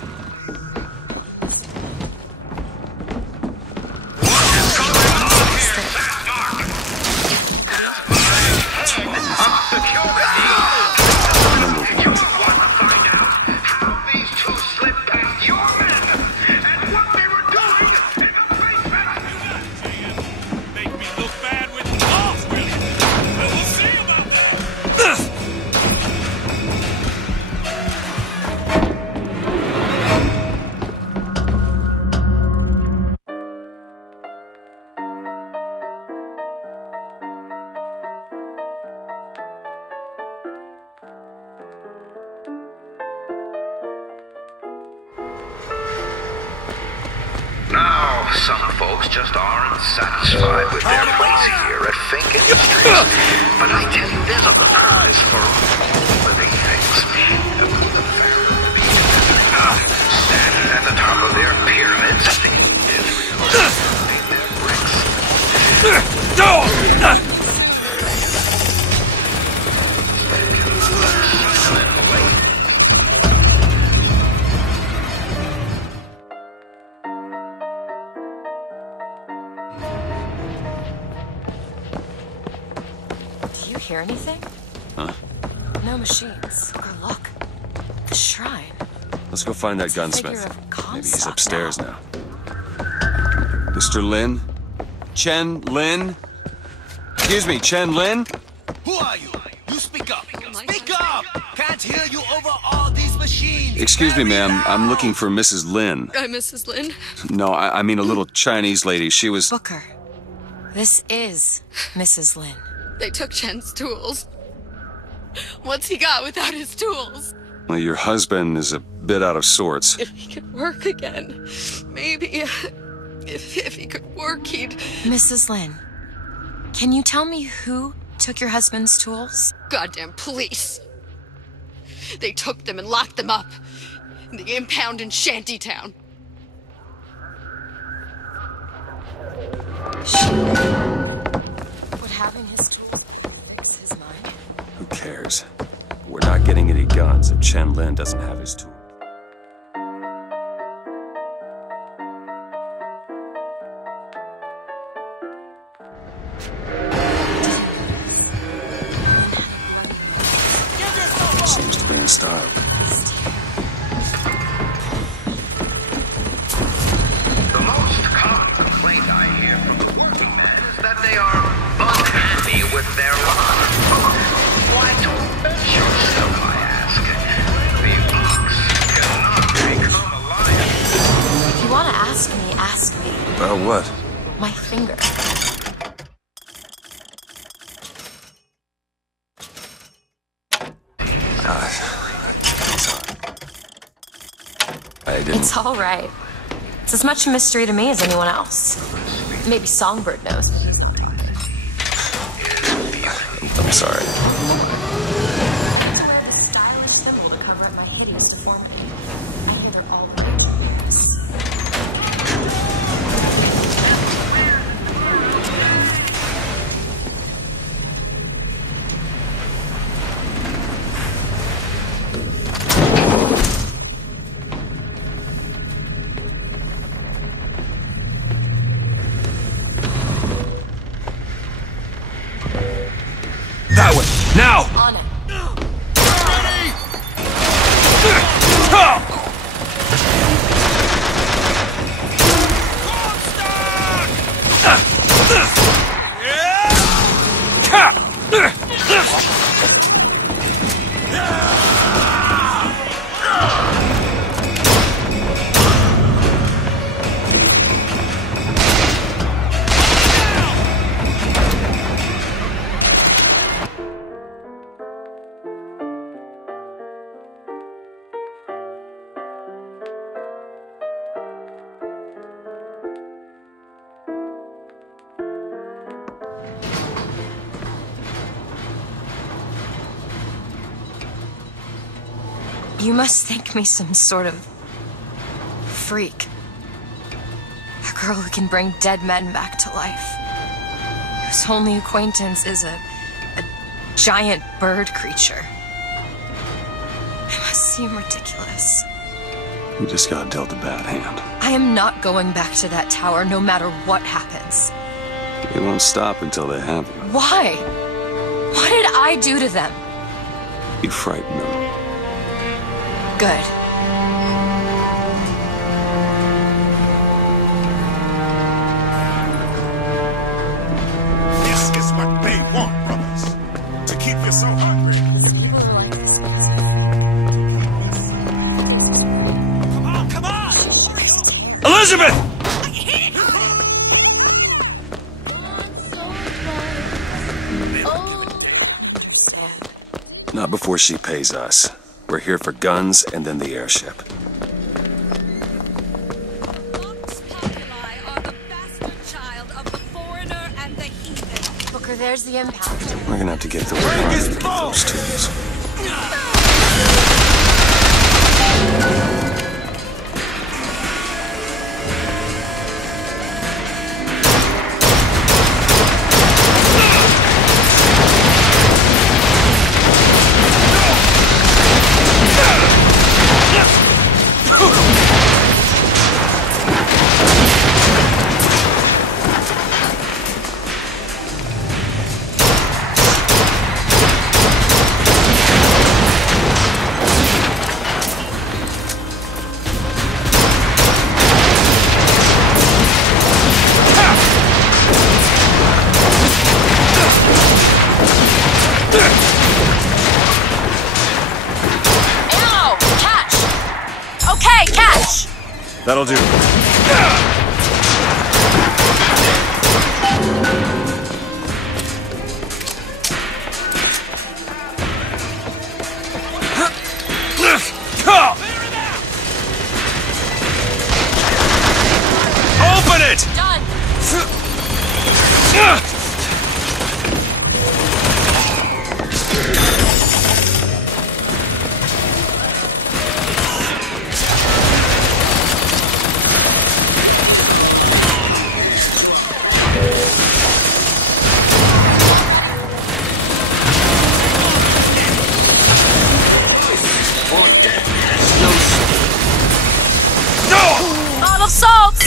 some folks just aren't satisfied with their place here at Fink Industries. But I tell you, there's a purpose for all living things. Standing at the top of their pyramids is Israel. Do you hear anything? Huh? No machines. Or look. The shrine. Let's go find that It's a gunsmith. figure of Maybe he's Comstock upstairs now. Mr. Lin? Chen Lin? Excuse me, Chen Lin? Who are you? You speak up. Speak up! Can't hear you over all these machines. Excuse me, ma'am. I'm looking for Mrs. Lin. I'm Mrs. Lin. No, I mean a little Chinese lady. She was... Booker. This is Mrs. Lin. They took Chen's tools. What's he got without his tools? Well, your husband is a bit out of sorts. If he could work again, maybe. If he could work, he'd... Mrs. Lin, can you tell me who took your husband's tools? Goddamn police. They took them and locked them up in the impound in Shantytown. Would having his tools fix his mind? Who cares? We're not getting any guns if Chen Lin doesn't have his tools. Seems to be in style. The most common complaint I hear from the working men is that they are unhappy with their lot. Why don't bench yourself, I ask? The ox cannot become a lion. If you want to ask me. About what? My finger. I didn't... It's all right. It's as much a mystery to me as anyone else. Maybe Songbird knows. I'm sorry. That way! Now! On it. You must think me some sort of freak. A girl who can bring dead men back to life. Whose only acquaintance is a giant bird creature. I must seem ridiculous. You just got dealt a bad hand. I am not going back to that tower no matter what happens. They won't stop until they have you. Why? What did I do to them? You frighten them. Good. This is what they want, brothers. To keep you so hungry. Come on! Elizabeth! Not before she pays us. We're here for guns and then the airship. Vox Populi are the Booker, there's the impact. We're gonna have to get the word on to get those tools. That'll do. Open it! Done. Lot of salts!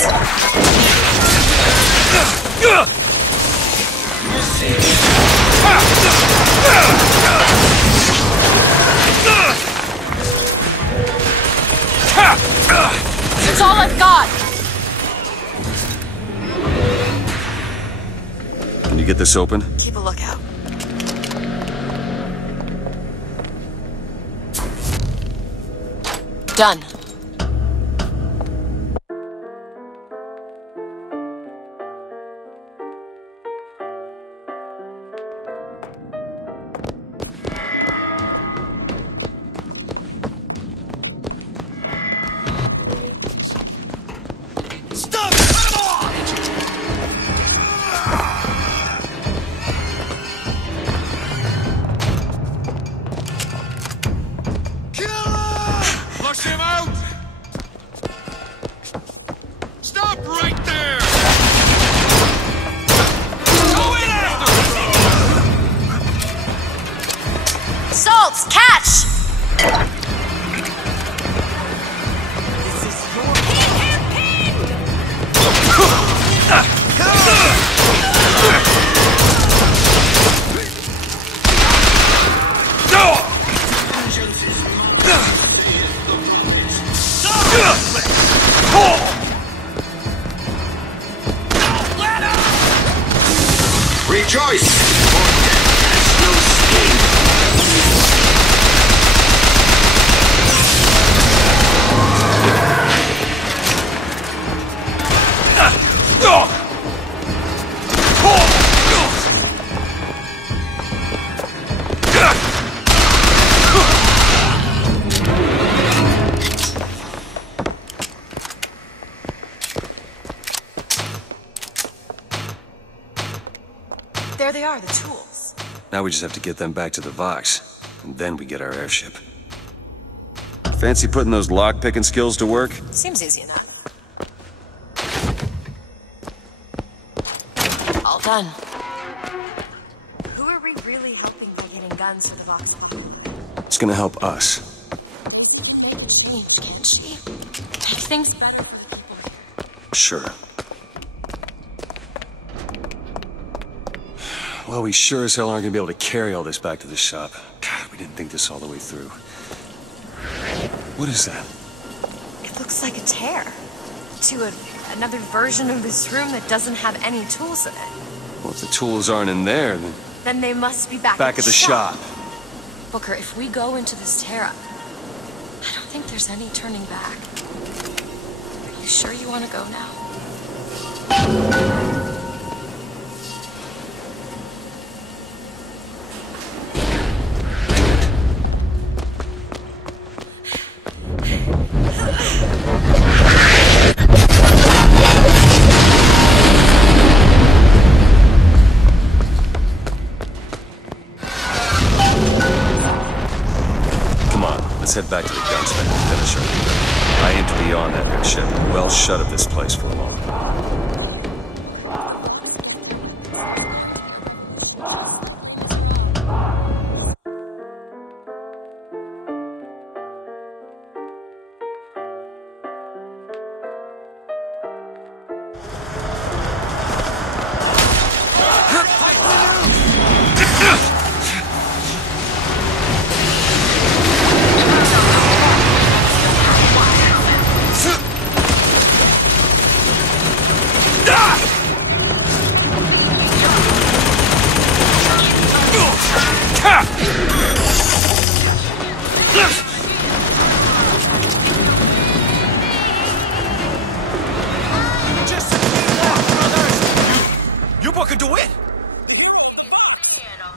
It's all I've got. Can you get this open? Keep a lookout. Done. Rejoice! For death has no sting! There they are, the tools. Now we just have to get them back to the Vox, and then we get our airship. Fancy putting those lock-picking skills to work? Seems easy enough. All done. Who are we really helping by getting guns for the Vox? It's gonna help us. Can she make things better? Sure. Well, we sure as hell aren't gonna be able to carry all this back to the shop. God, we didn't think this all the way through. What is that? It looks like a tear to another version of this room that doesn't have any tools in it. Well, if the tools aren't in there, then they must be back at the shop. Booker, if we go into this tear, I don't think there's any turning back. Are you sure you want to go now? Let's head back to the gunsmith and finish her. I aim to be on that airship, well shut of this place for long.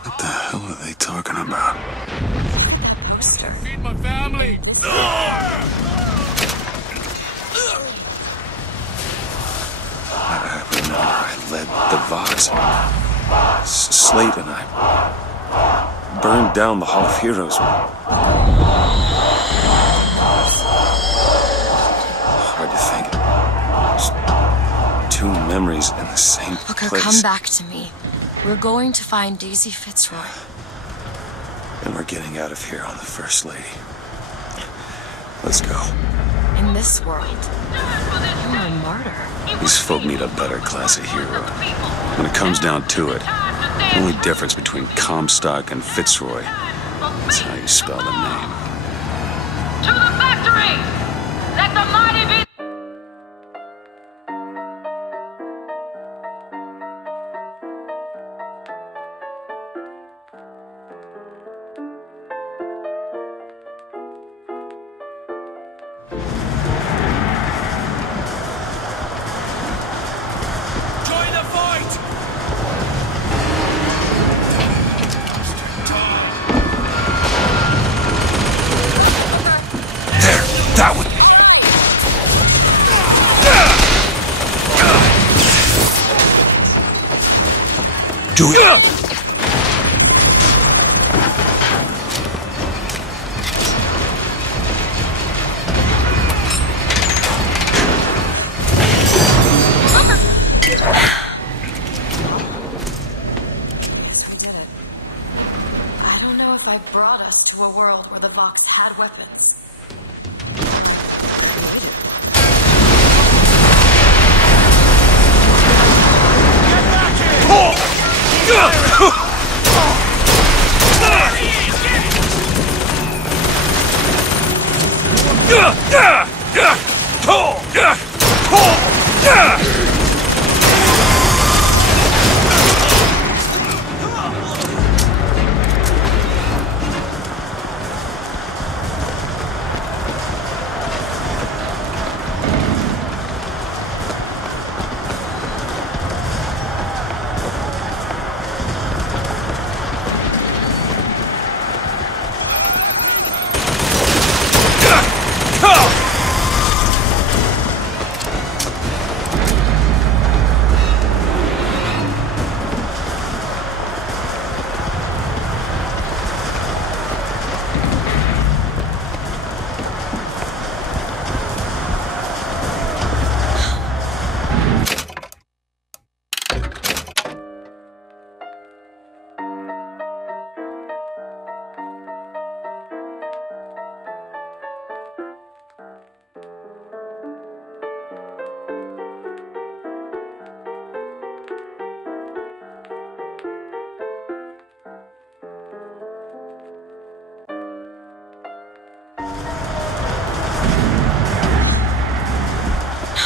What the hell are they talking about? Feed my family! I remember I led the Vox. Slate and I burned down the Hall of Heroes. Hard to think. Just two memories in the same Booker, place. come back to me. We're going to find Daisy Fitzroy. And we're getting out of here on the First Lady. Let's go. In this world, you're a martyr. These folk need a better class of hero. When it comes down to it, the only difference between Comstock and Fitzroy is how you spell the name. To the factory! Let the mighty be... That one! Do it! I don't know if I brought us to a world where the Vox had weapons.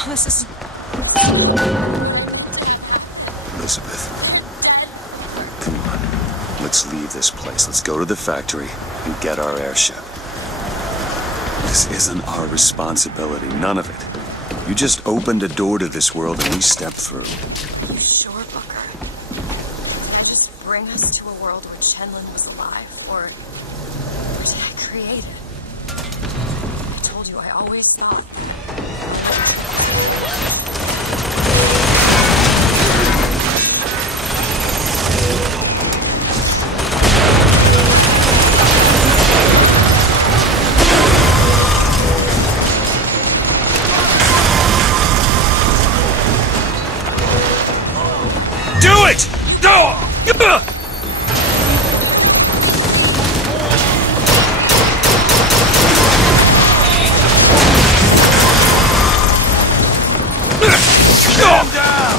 This is... Elizabeth, come on. Let's leave this place. Let's go to the factory and get our airship. This isn't our responsibility, none of it. You just opened a door to this world and we stepped through. Sure, Booker. Did I just bring us to a world where Chen Lin was alive, or did I create it? I told you, I always thought. Do it! Stand down!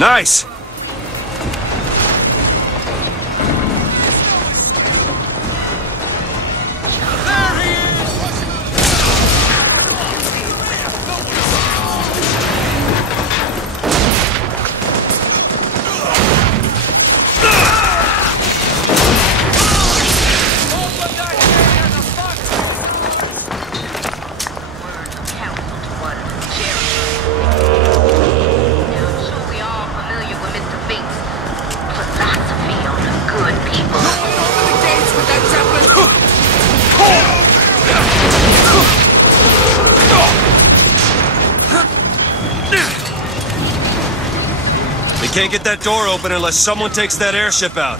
Nice! Can't get that door open unless someone takes that airship out.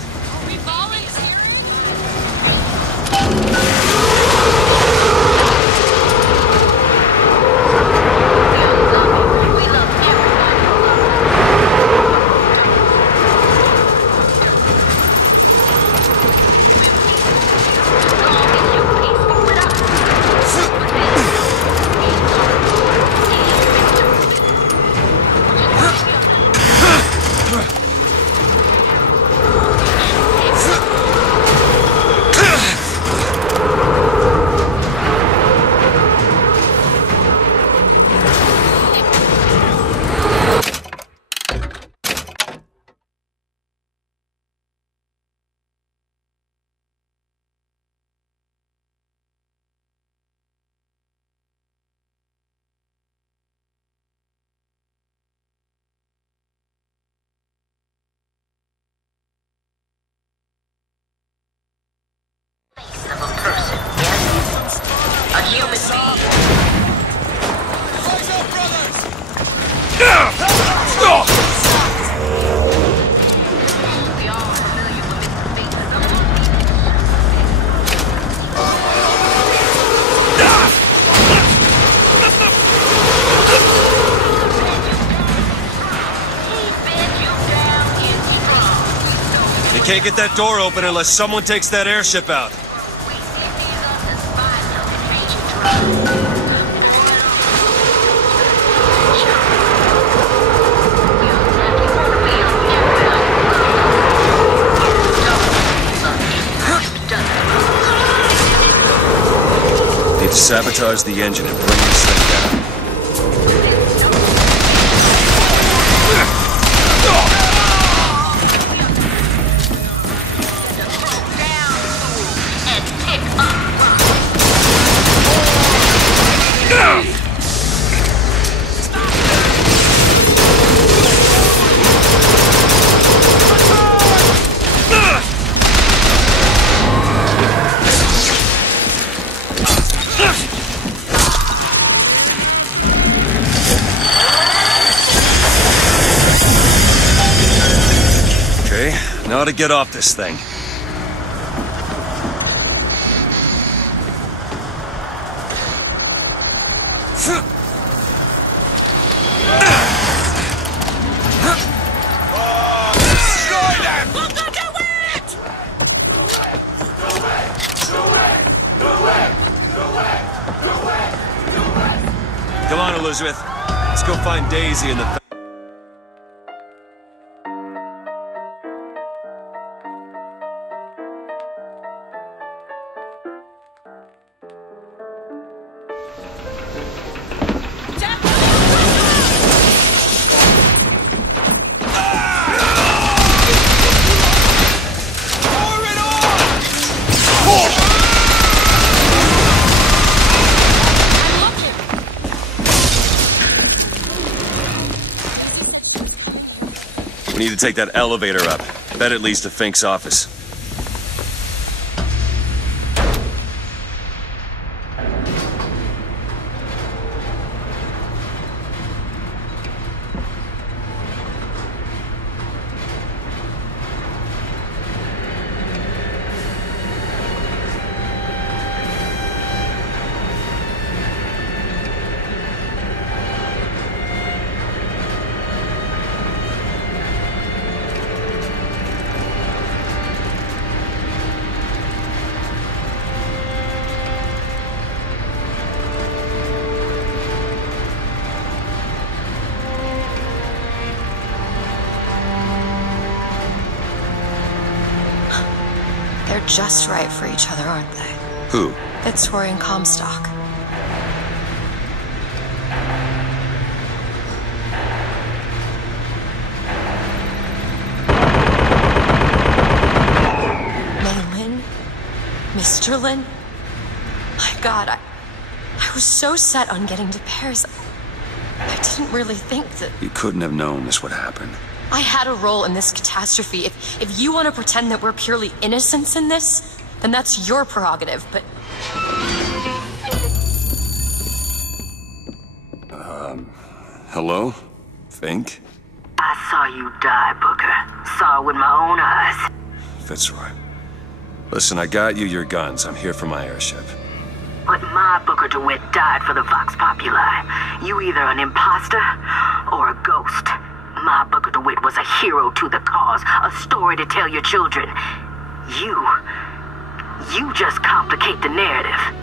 Can't get that door open unless someone takes that airship out. Need to sabotage the engine and bring this thing down. Now to get off this thing. Come on, Elizabeth. Let's go find Daisy in the... We need to take that elevator up. Bet it leads to Fink's office. They're just right for each other, aren't they? Who? Fitzroy and Comstock. Mr. Lin? My God, I was so set on getting to Paris. I didn't really think that... You couldn't have known this would happen. I had a role in this catastrophe. If you want to pretend that we're purely innocents in this, then that's your prerogative, but... Hello? Fink? I saw you die, Booker. Saw it with my own eyes. Fitzroy. Listen, I got you your guns. I'm here for my airship. But my Booker DeWitt died for the Vox Populi. You either an imposter or a ghost. My Booker DeWitt was a hero to the cause, a story to tell your children. You just complicate the narrative.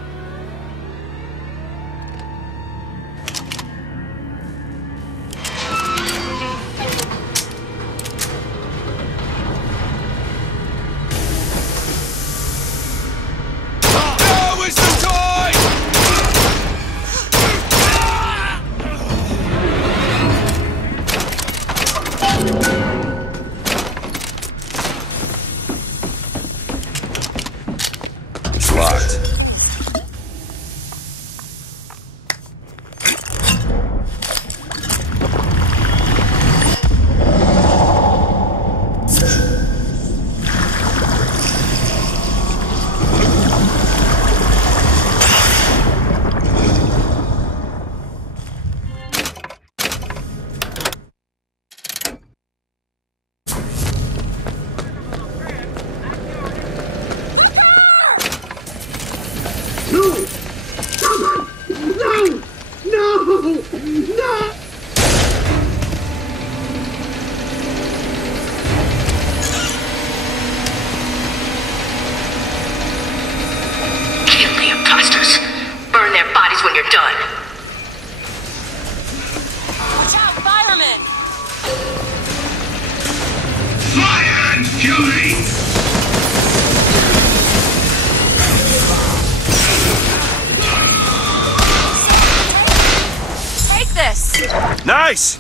Nice!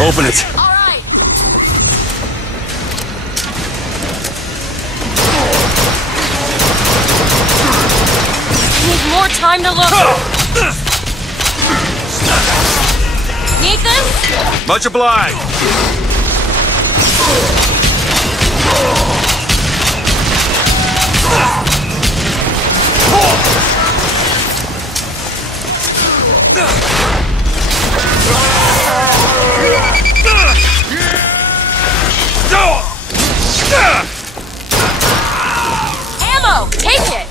Open it. All right. Need more time to look. Need this? Much obliged. Ammo! Take it!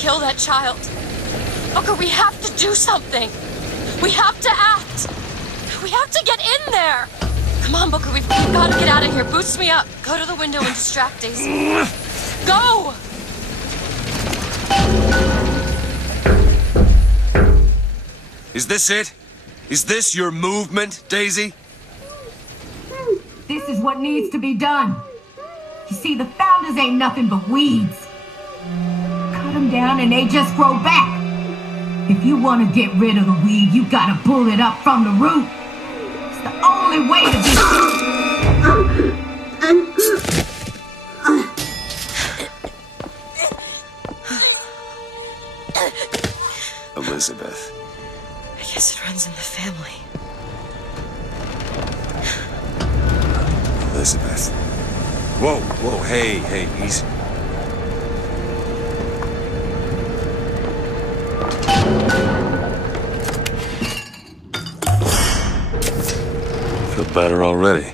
kill that child. Booker, we have to do something. We have to act. We have to get in there. Come on, Booker, we've got to get out of here. Boost me up. Go to the window and distract Daisy. Go! Is this it? Is this your movement, Daisy? This is what needs to be done. You see, the founders ain't nothing but weeds. Cut them down and they just grow back. If you want to get rid of the weed, you gotta pull it up from the root. It's the only way to be... Elizabeth. I guess it runs in the family. Elizabeth. Whoa, whoa, hey, easy. Feel better already.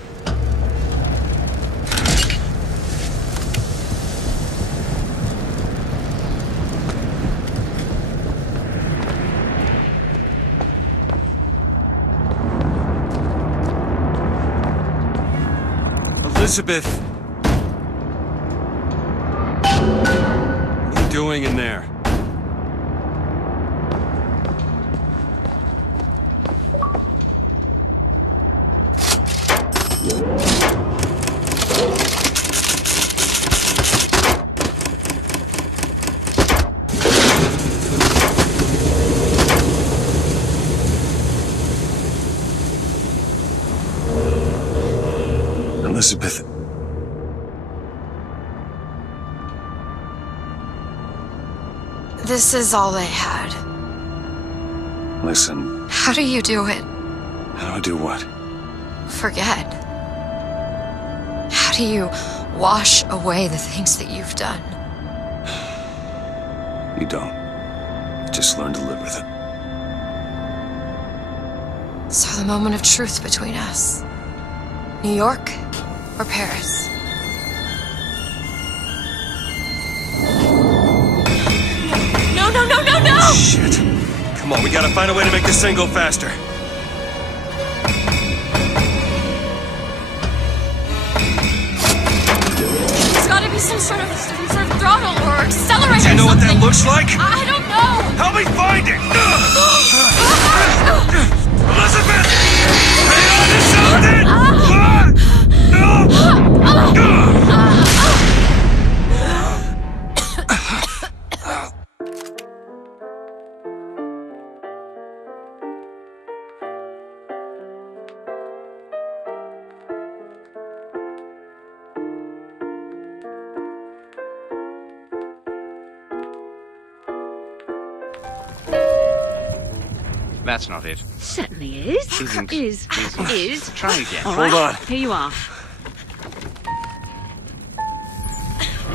Elizabeth! What are you doing in there? Elizabeth. This is all they had. Listen. How do you do it? How do I do what? Forget. How do you wash away the things that you've done? You don't. You just learn to live with it. So the moment of truth between us. New York or Paris? No, no, no, no, no! Shit. Come on, we gotta find a way to make this thing go faster. There's gotta be some sort of throttle or accelerator. Do you know what that looks like? I don't know! Help me find it! Elizabeth! Hang on to something! That's not it. Certainly is. Isn't. Is. Try again. All right. Hold on. Here you are.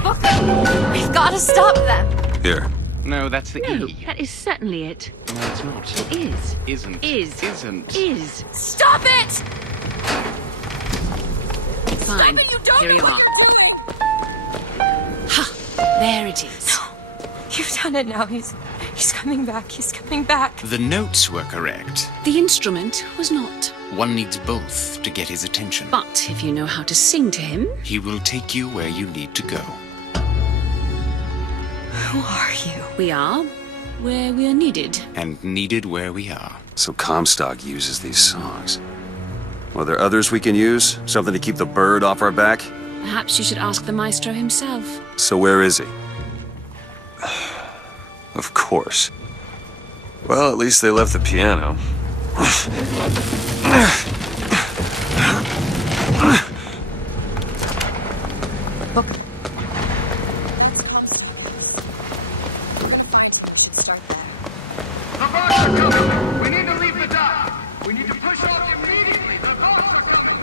Booker, we've got to stop them. Here. No, that's the No, E. that is certainly it. No, it's not. It is. Isn't. Is. Isn't. Is. Stop it! Fine. Stop it, you don't Here know you what are. Ha! There it is. No. You've done it now. He's coming back. He's coming back. The notes were correct. The instrument was not. One needs both to get his attention. But if you know how to sing to him... He will take you where you need to go. Who are you? We are where we are needed. And needed where we are. So Comstock uses these songs. Are there others we can use? Something to keep the bird off our back? Perhaps you should ask the maestro himself. So where is he? Of course. Well, at least they left the piano. Booker. Should start that. The boats are coming! We need to leave the dock! We need to push off immediately! The boats are coming!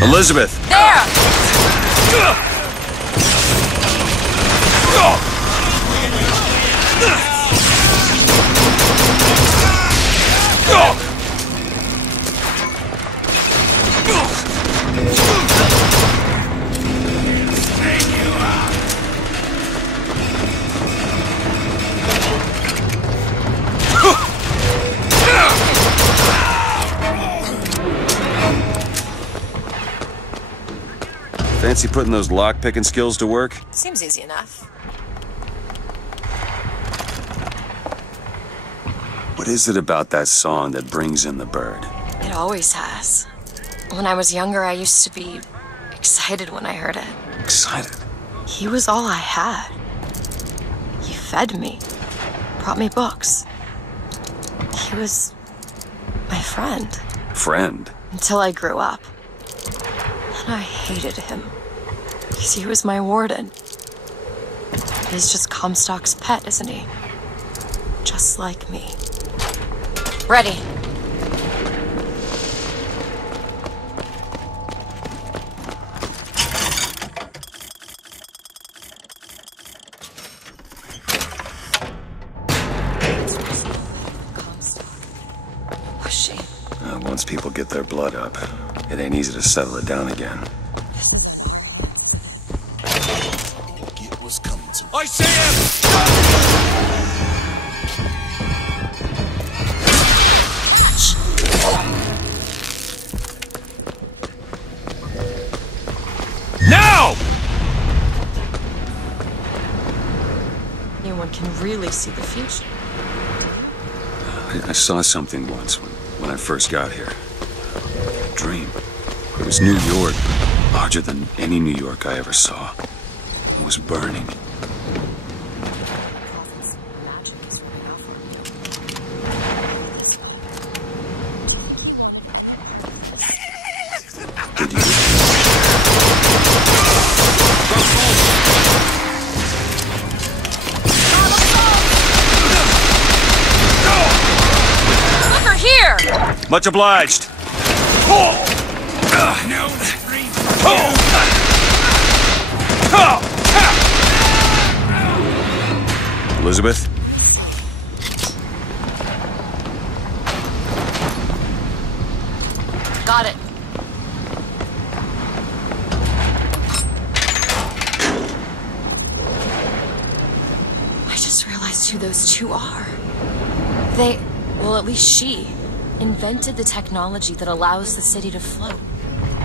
Elizabeth! There! Fancy putting those lock-picking skills to work? Seems easy enough. What is it about that song that brings in the bird? It always has. When I was younger, I used to be excited when I heard it. Excited? He was all I had. He fed me, brought me books. He was my friend. Friend? Until I grew up. And I hated him. Because he was my warden. He's just Comstock's pet, isn't he? Just like me. Ready. Was she? Once people get their blood up, it ain't easy to settle it down again. Get what's coming to me. I see him! Now! Anyone can really see the future. I saw something once when I first got here. A dream. It was New York, larger than any New York I ever saw. It was burning. Did you? Look her here! Much obliged. Elizabeth? Got it. I just realized who those two are. They, well, at least she, invented the technology that allows the city to float.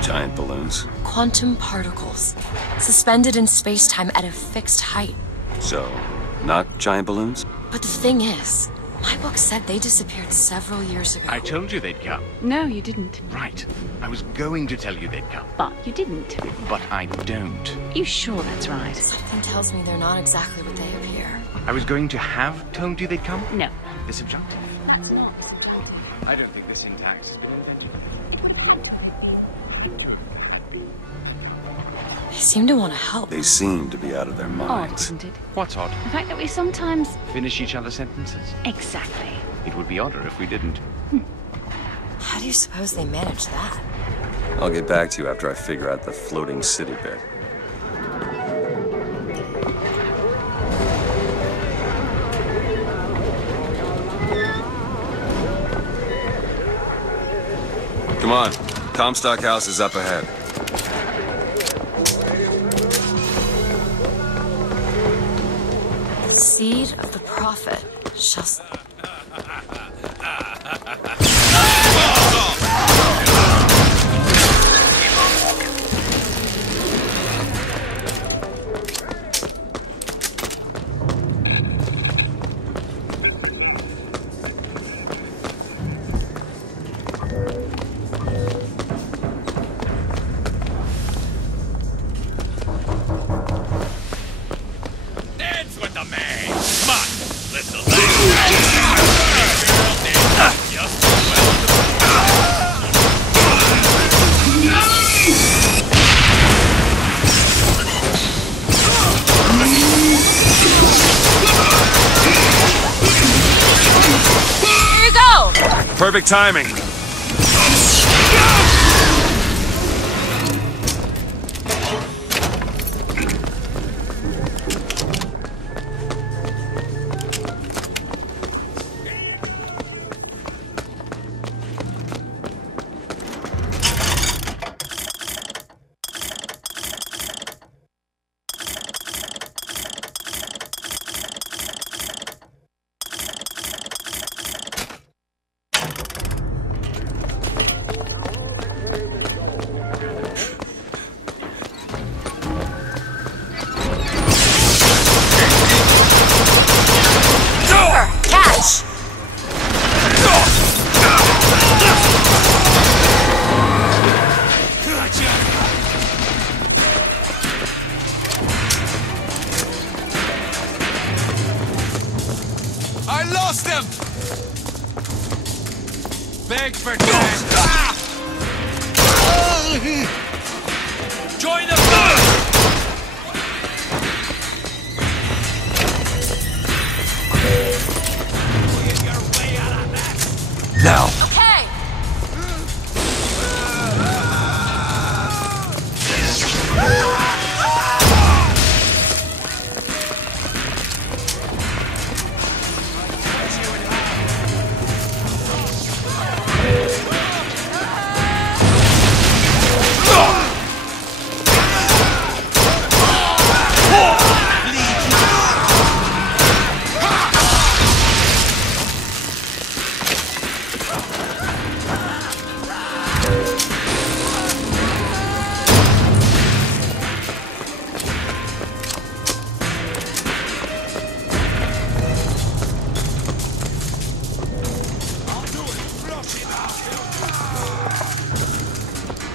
Giant balloons. Quantum particles, suspended in space-time at a fixed height. So, not giant balloons? But the thing is, my book said they disappeared several years ago. I told you they'd come. No, you didn't. Right. I was going to tell you they'd come. But you didn't. But I don't. You sure that's right? Something tells me they're not exactly what they appear. I was going to have told you they'd come? No. The subjunctive. That's not subjunctive. I don't think the syntax has been invented. They seem to want to help. They seem to be out of their Odd, minds. isn't it? What's odd? The fact that we sometimes... Finish each other's sentences. Exactly. It would be odder if we didn't. How do you suppose they manage that? I'll get back to you after I figure out the floating city bit. Come on. Comstock House is up ahead. The seed of the prophet shall... Dance with the man! Come on, little Here you go! Perfect timing. Beg for cash! Join the Now! Okay!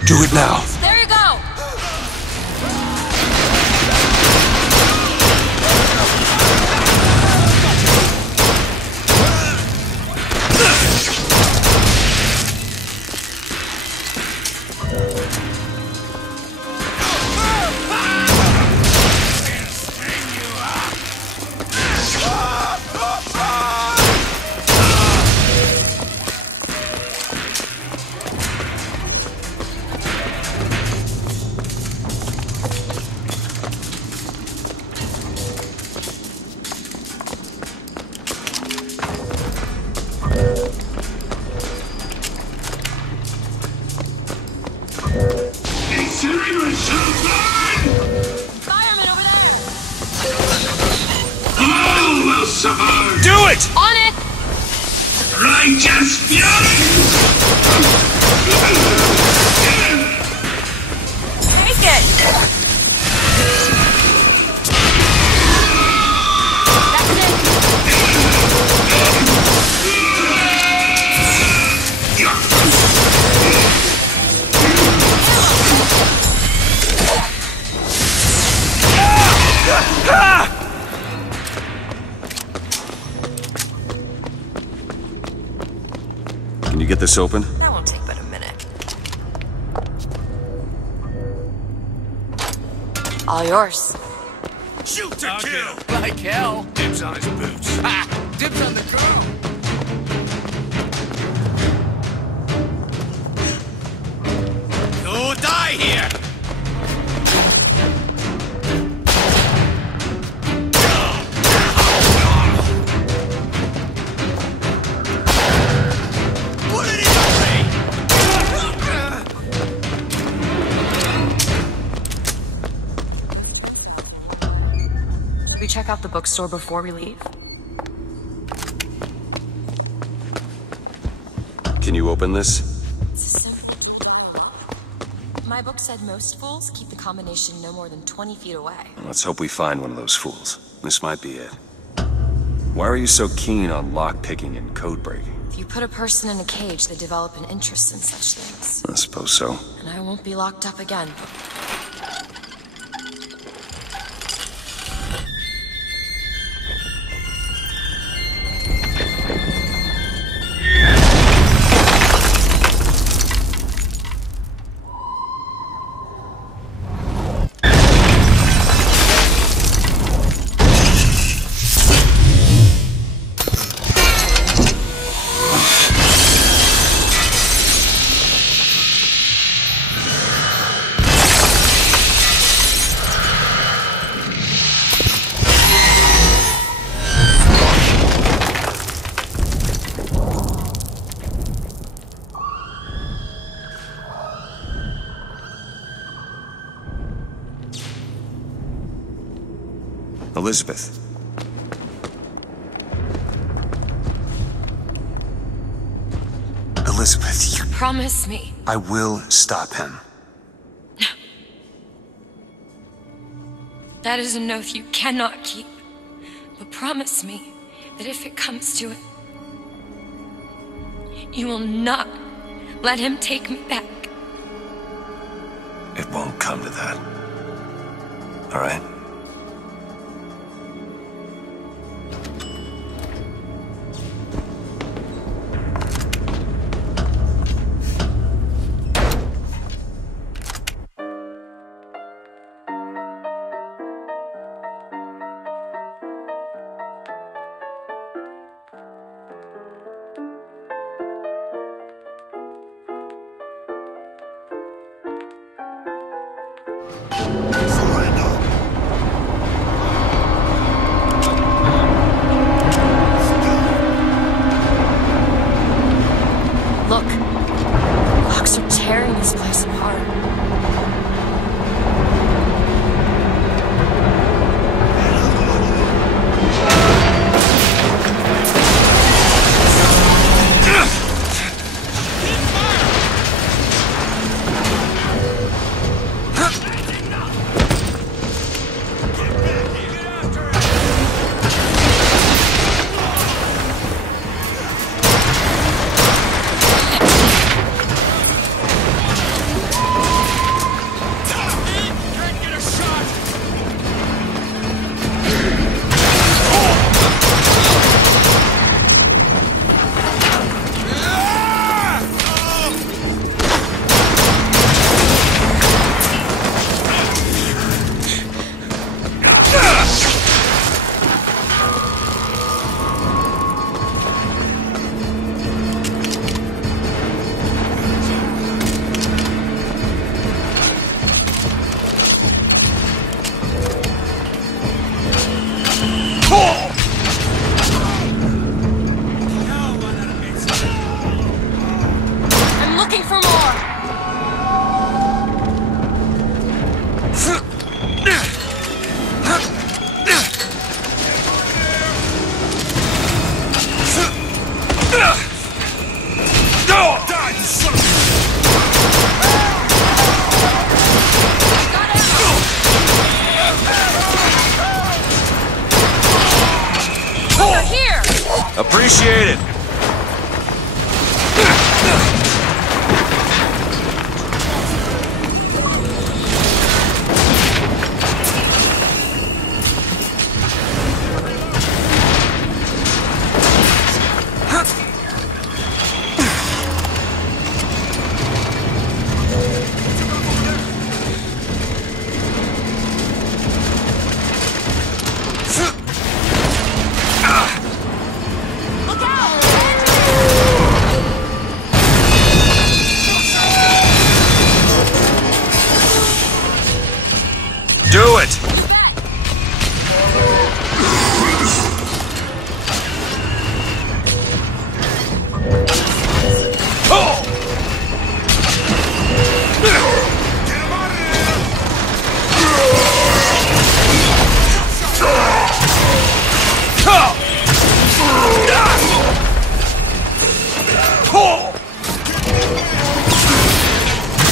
Do it now! There you go! Do it! On it! Righteous fury! Take it! Can you get this open? That won't take but a minute. All yours. Shoot to kill! Like hell! Dibs on his boots. Ha! Dibs on the girl! Go die here! We check out the bookstore before we leave. Can you open this? It's simple. My book said most fools keep the combination no more than 20 feet away. Let's hope we find one of those fools. This might be it. Why are you so keen on lock-picking and code-breaking? If you put a person in a cage, they develop an interest in such things. I suppose so. And I won't be locked up again. Elizabeth. Elizabeth, you... Promise me. I will stop him. That is an oath you cannot keep. But promise me that if it comes to it, you will not let him take me back. It won't come to that. All right? Look, locks are tearing this place apart. Appreciate it. Do it!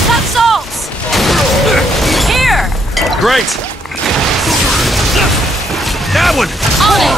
That's salts! Here! Great! That one! On it!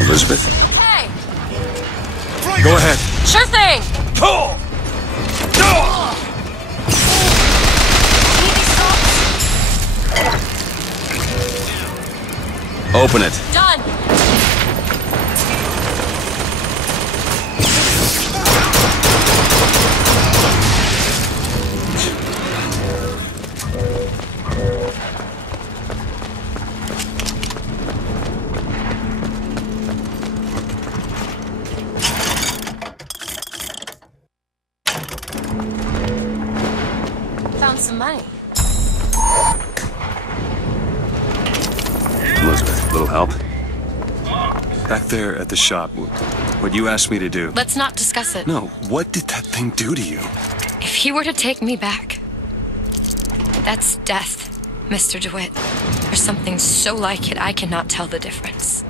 Elizabeth? Hey! Go ahead. Sure thing! Open it. Done! Found some money. Elizabeth, little help? Back there at the shop, what you asked me to do. Let's not discuss it. No, what did that thing do to you? If he were to take me back, that's death, Mr. DeWitt. Or something so like it, I cannot tell the difference.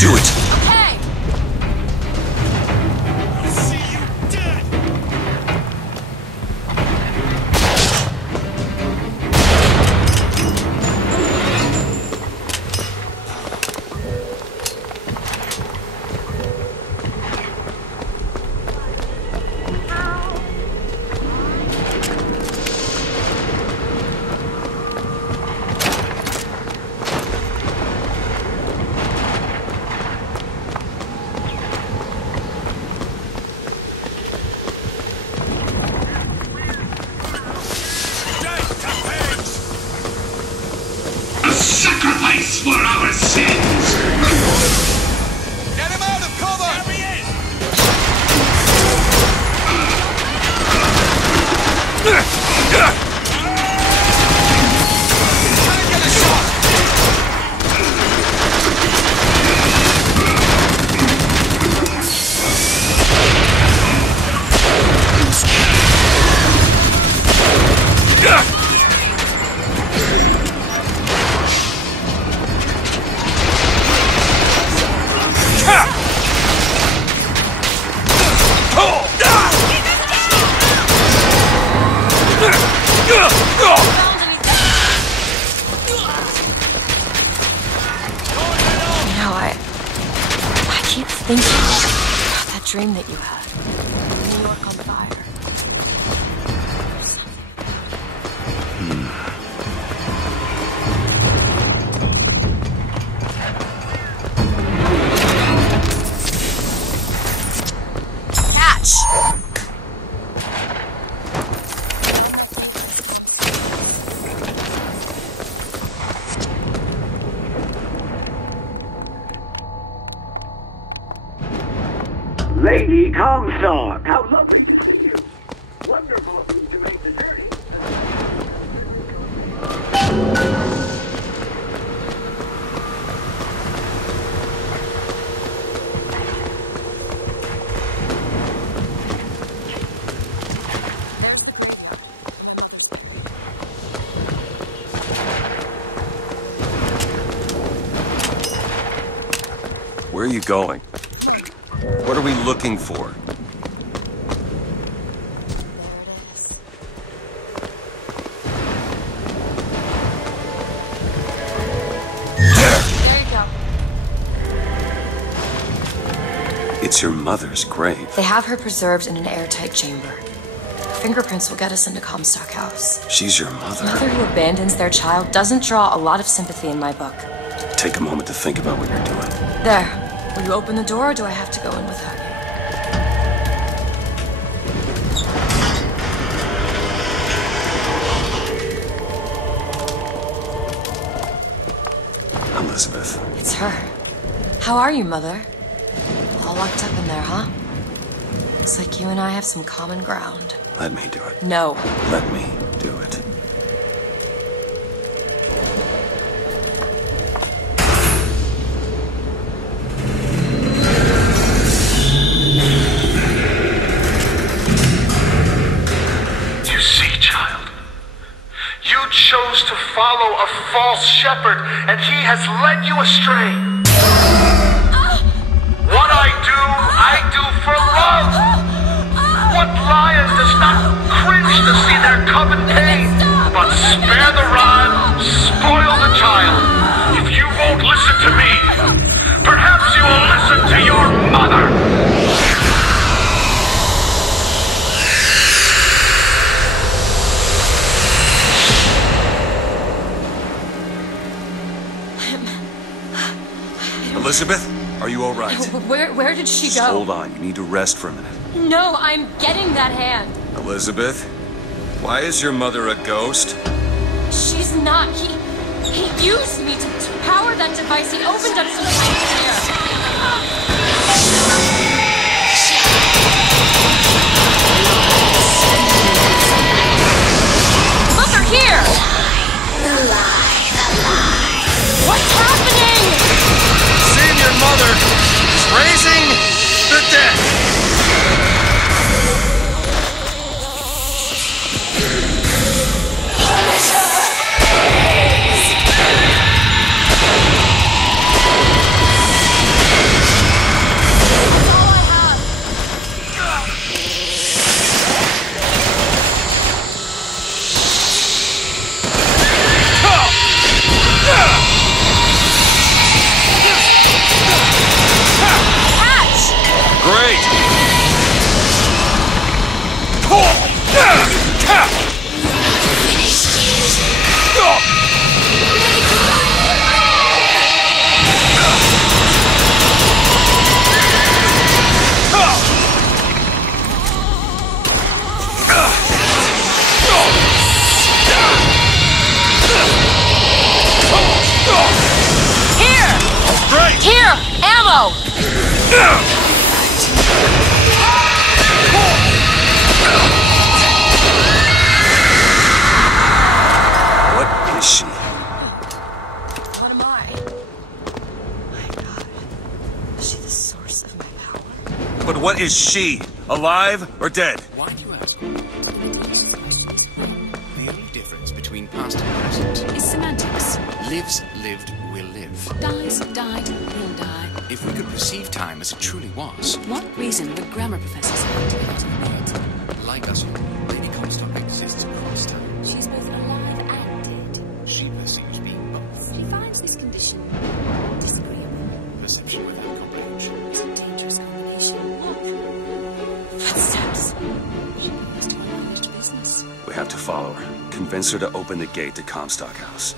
Do it! Okay! I'll see you dead! Sacrifice for our sins! Get him out of cover! There he is! Get a shot! I keep thinking about that dream that you had. New York on fire. Catch! Lady Comstock, how lovely to see you. Wonderful of you to make the journey. Where are you going? What are we looking for? There you go. It's your mother's grave. They have her preserved in an airtight chamber. Fingerprints will get us into Comstock House. She's your A mother. mother who abandons their child doesn't draw a lot of sympathy in my book. Take a moment to think about what you're doing. There. Will you open the door, or do I have to go in without you? Elizabeth. It's her. How are you, Mother? All locked up in there, huh? Looks like you and I have some common ground. Let me do it. No. Let me do it. You see, child, you chose to follow a false shepherd, and he has led you astray. What I do for love. What lion does not cringe to see their cub in pain? But spare the rod, spoil the child. If you won't listen to me, perhaps you will listen to your mother. Elizabeth, are you all right? Where did she Just go? hold on. You need to rest for a minute. No, I'm getting that hand. Elizabeth, why is your mother a ghost? She's not. He used me to power that device. He opened up some kind of air. Look her here! The lie. What's happening? Seeing your mother is raising the dead. ammo! What is she? What am I? My God. Is she the source of my power? But what is she? Alive or dead? Why do you ask? The only difference between past and present Is semantics. lives, lived, will live. Dies, died, will die. If we could perceive time as it truly was, What reason would grammar professors have to get out of bed? like us all, Lady Comstock exists across time. She's both alive and dead. She perceives being both. She finds this condition disagreeable. Perception without comprehension. It's a dangerous combination. Look! Footsteps. She must have unfinished business. We have to follow her. Convince her to open the gate to Comstock House.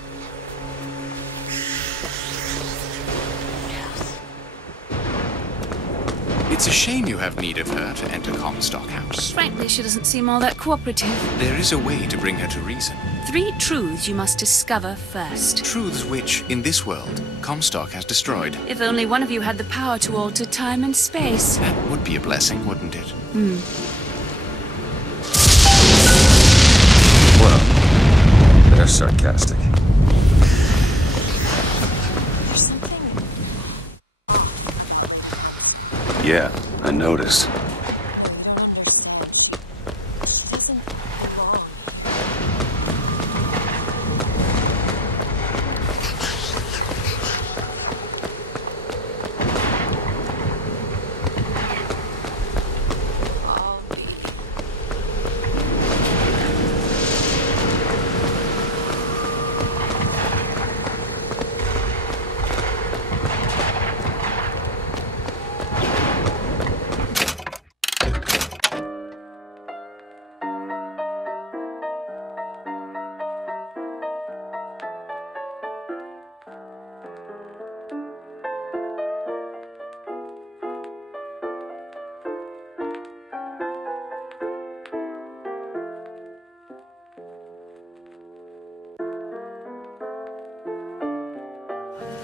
It's a shame you have need of her to enter Comstock House. Frankly, she doesn't seem all that cooperative. There is a way to bring her to reason. 3 truths you must discover first. Truths which, in this world, Comstock has destroyed. If only one of you had the power to alter time and space. That would be a blessing, wouldn't it? Well, they're sarcastic. There's something... Yeah, I noticed. I don't understand. She doesn't belong. I'll be...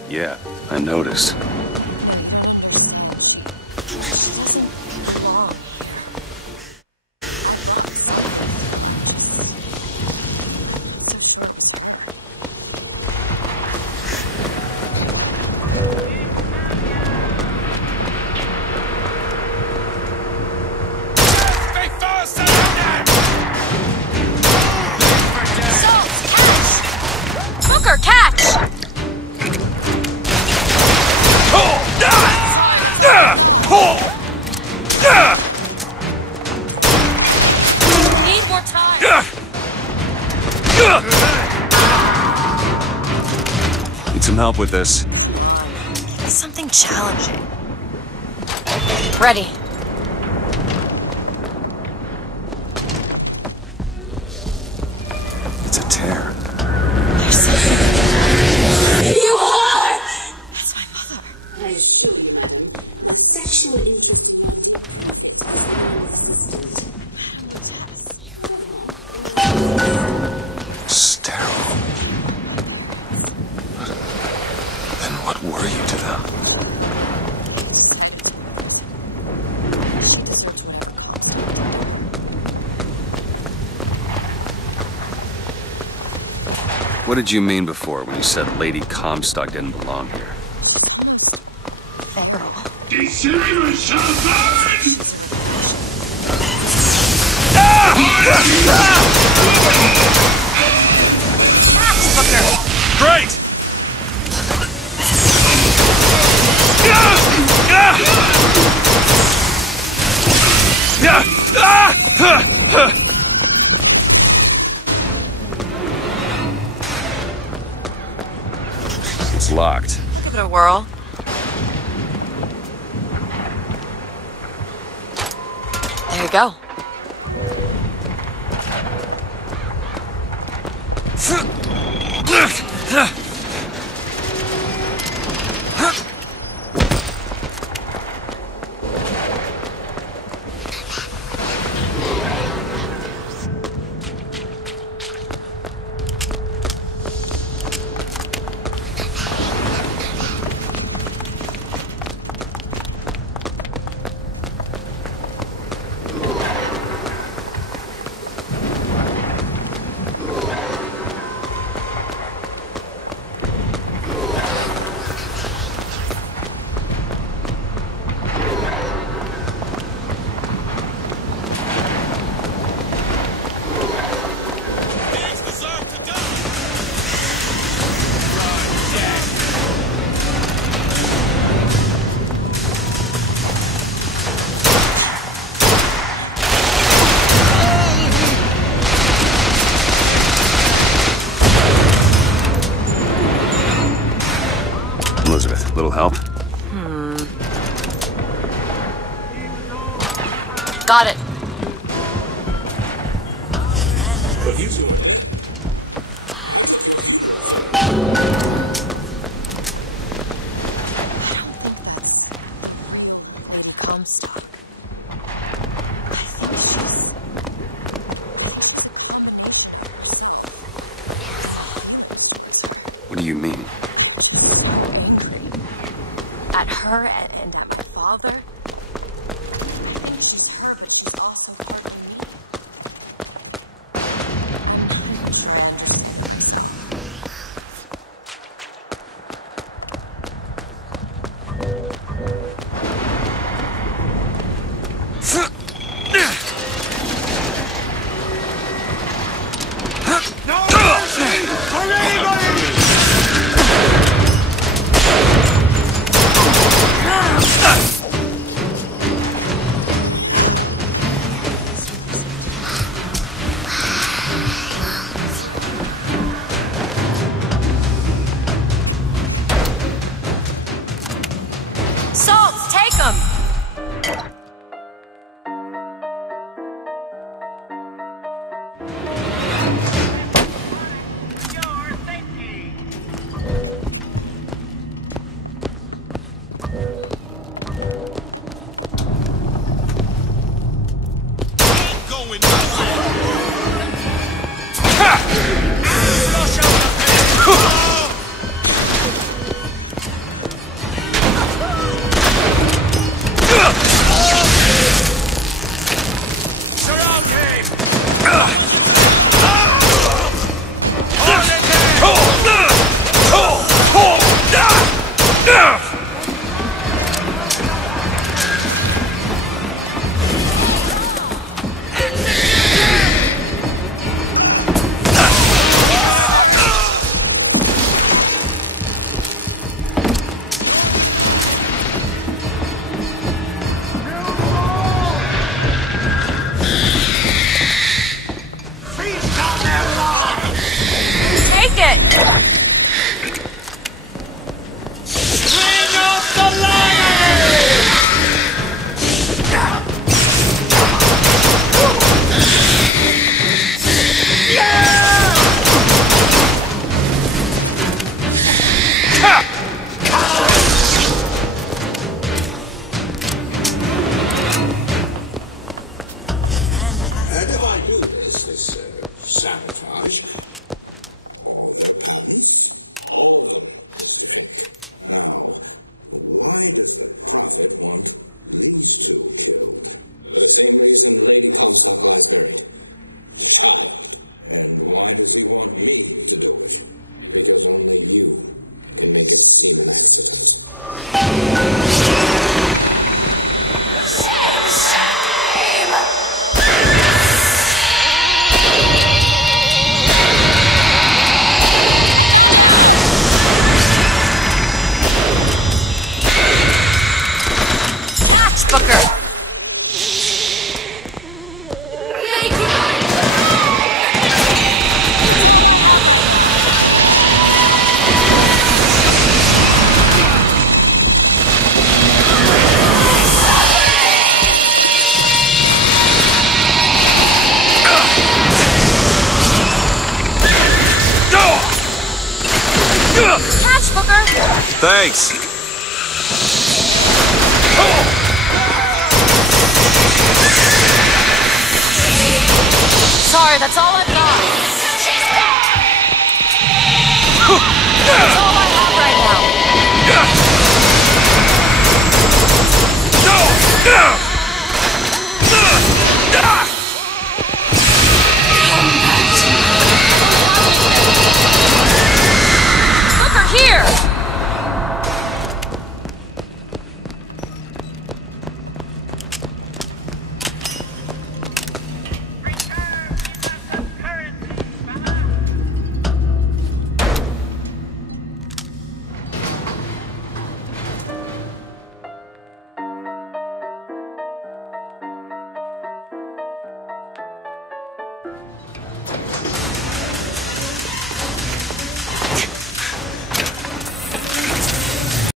Yeah, I noticed. Need some help with this. Something challenging. Ready. It's a tear. There's something. You are! That's my mother. I assure you, madam, a sexual interest. Sterile. Then what were you to them? What did you mean before when you said Lady Comstock didn't belong here? Deceive Salvage! Great! It's locked. Give it a whirl. There you go. Got it. What you doing? Lady Comstock. What do you mean? At her and at my father. She's hurt, but she's also hurting me. Salts, take them! Sabotage. Now, why does the prophet want these two killed? For the same reason Lady Comstock lies buried. Child. And why does he want me to do it? Because only you can make a serious decision. Booker! Catch, Booker! Thanks! Sorry, that's all I've got.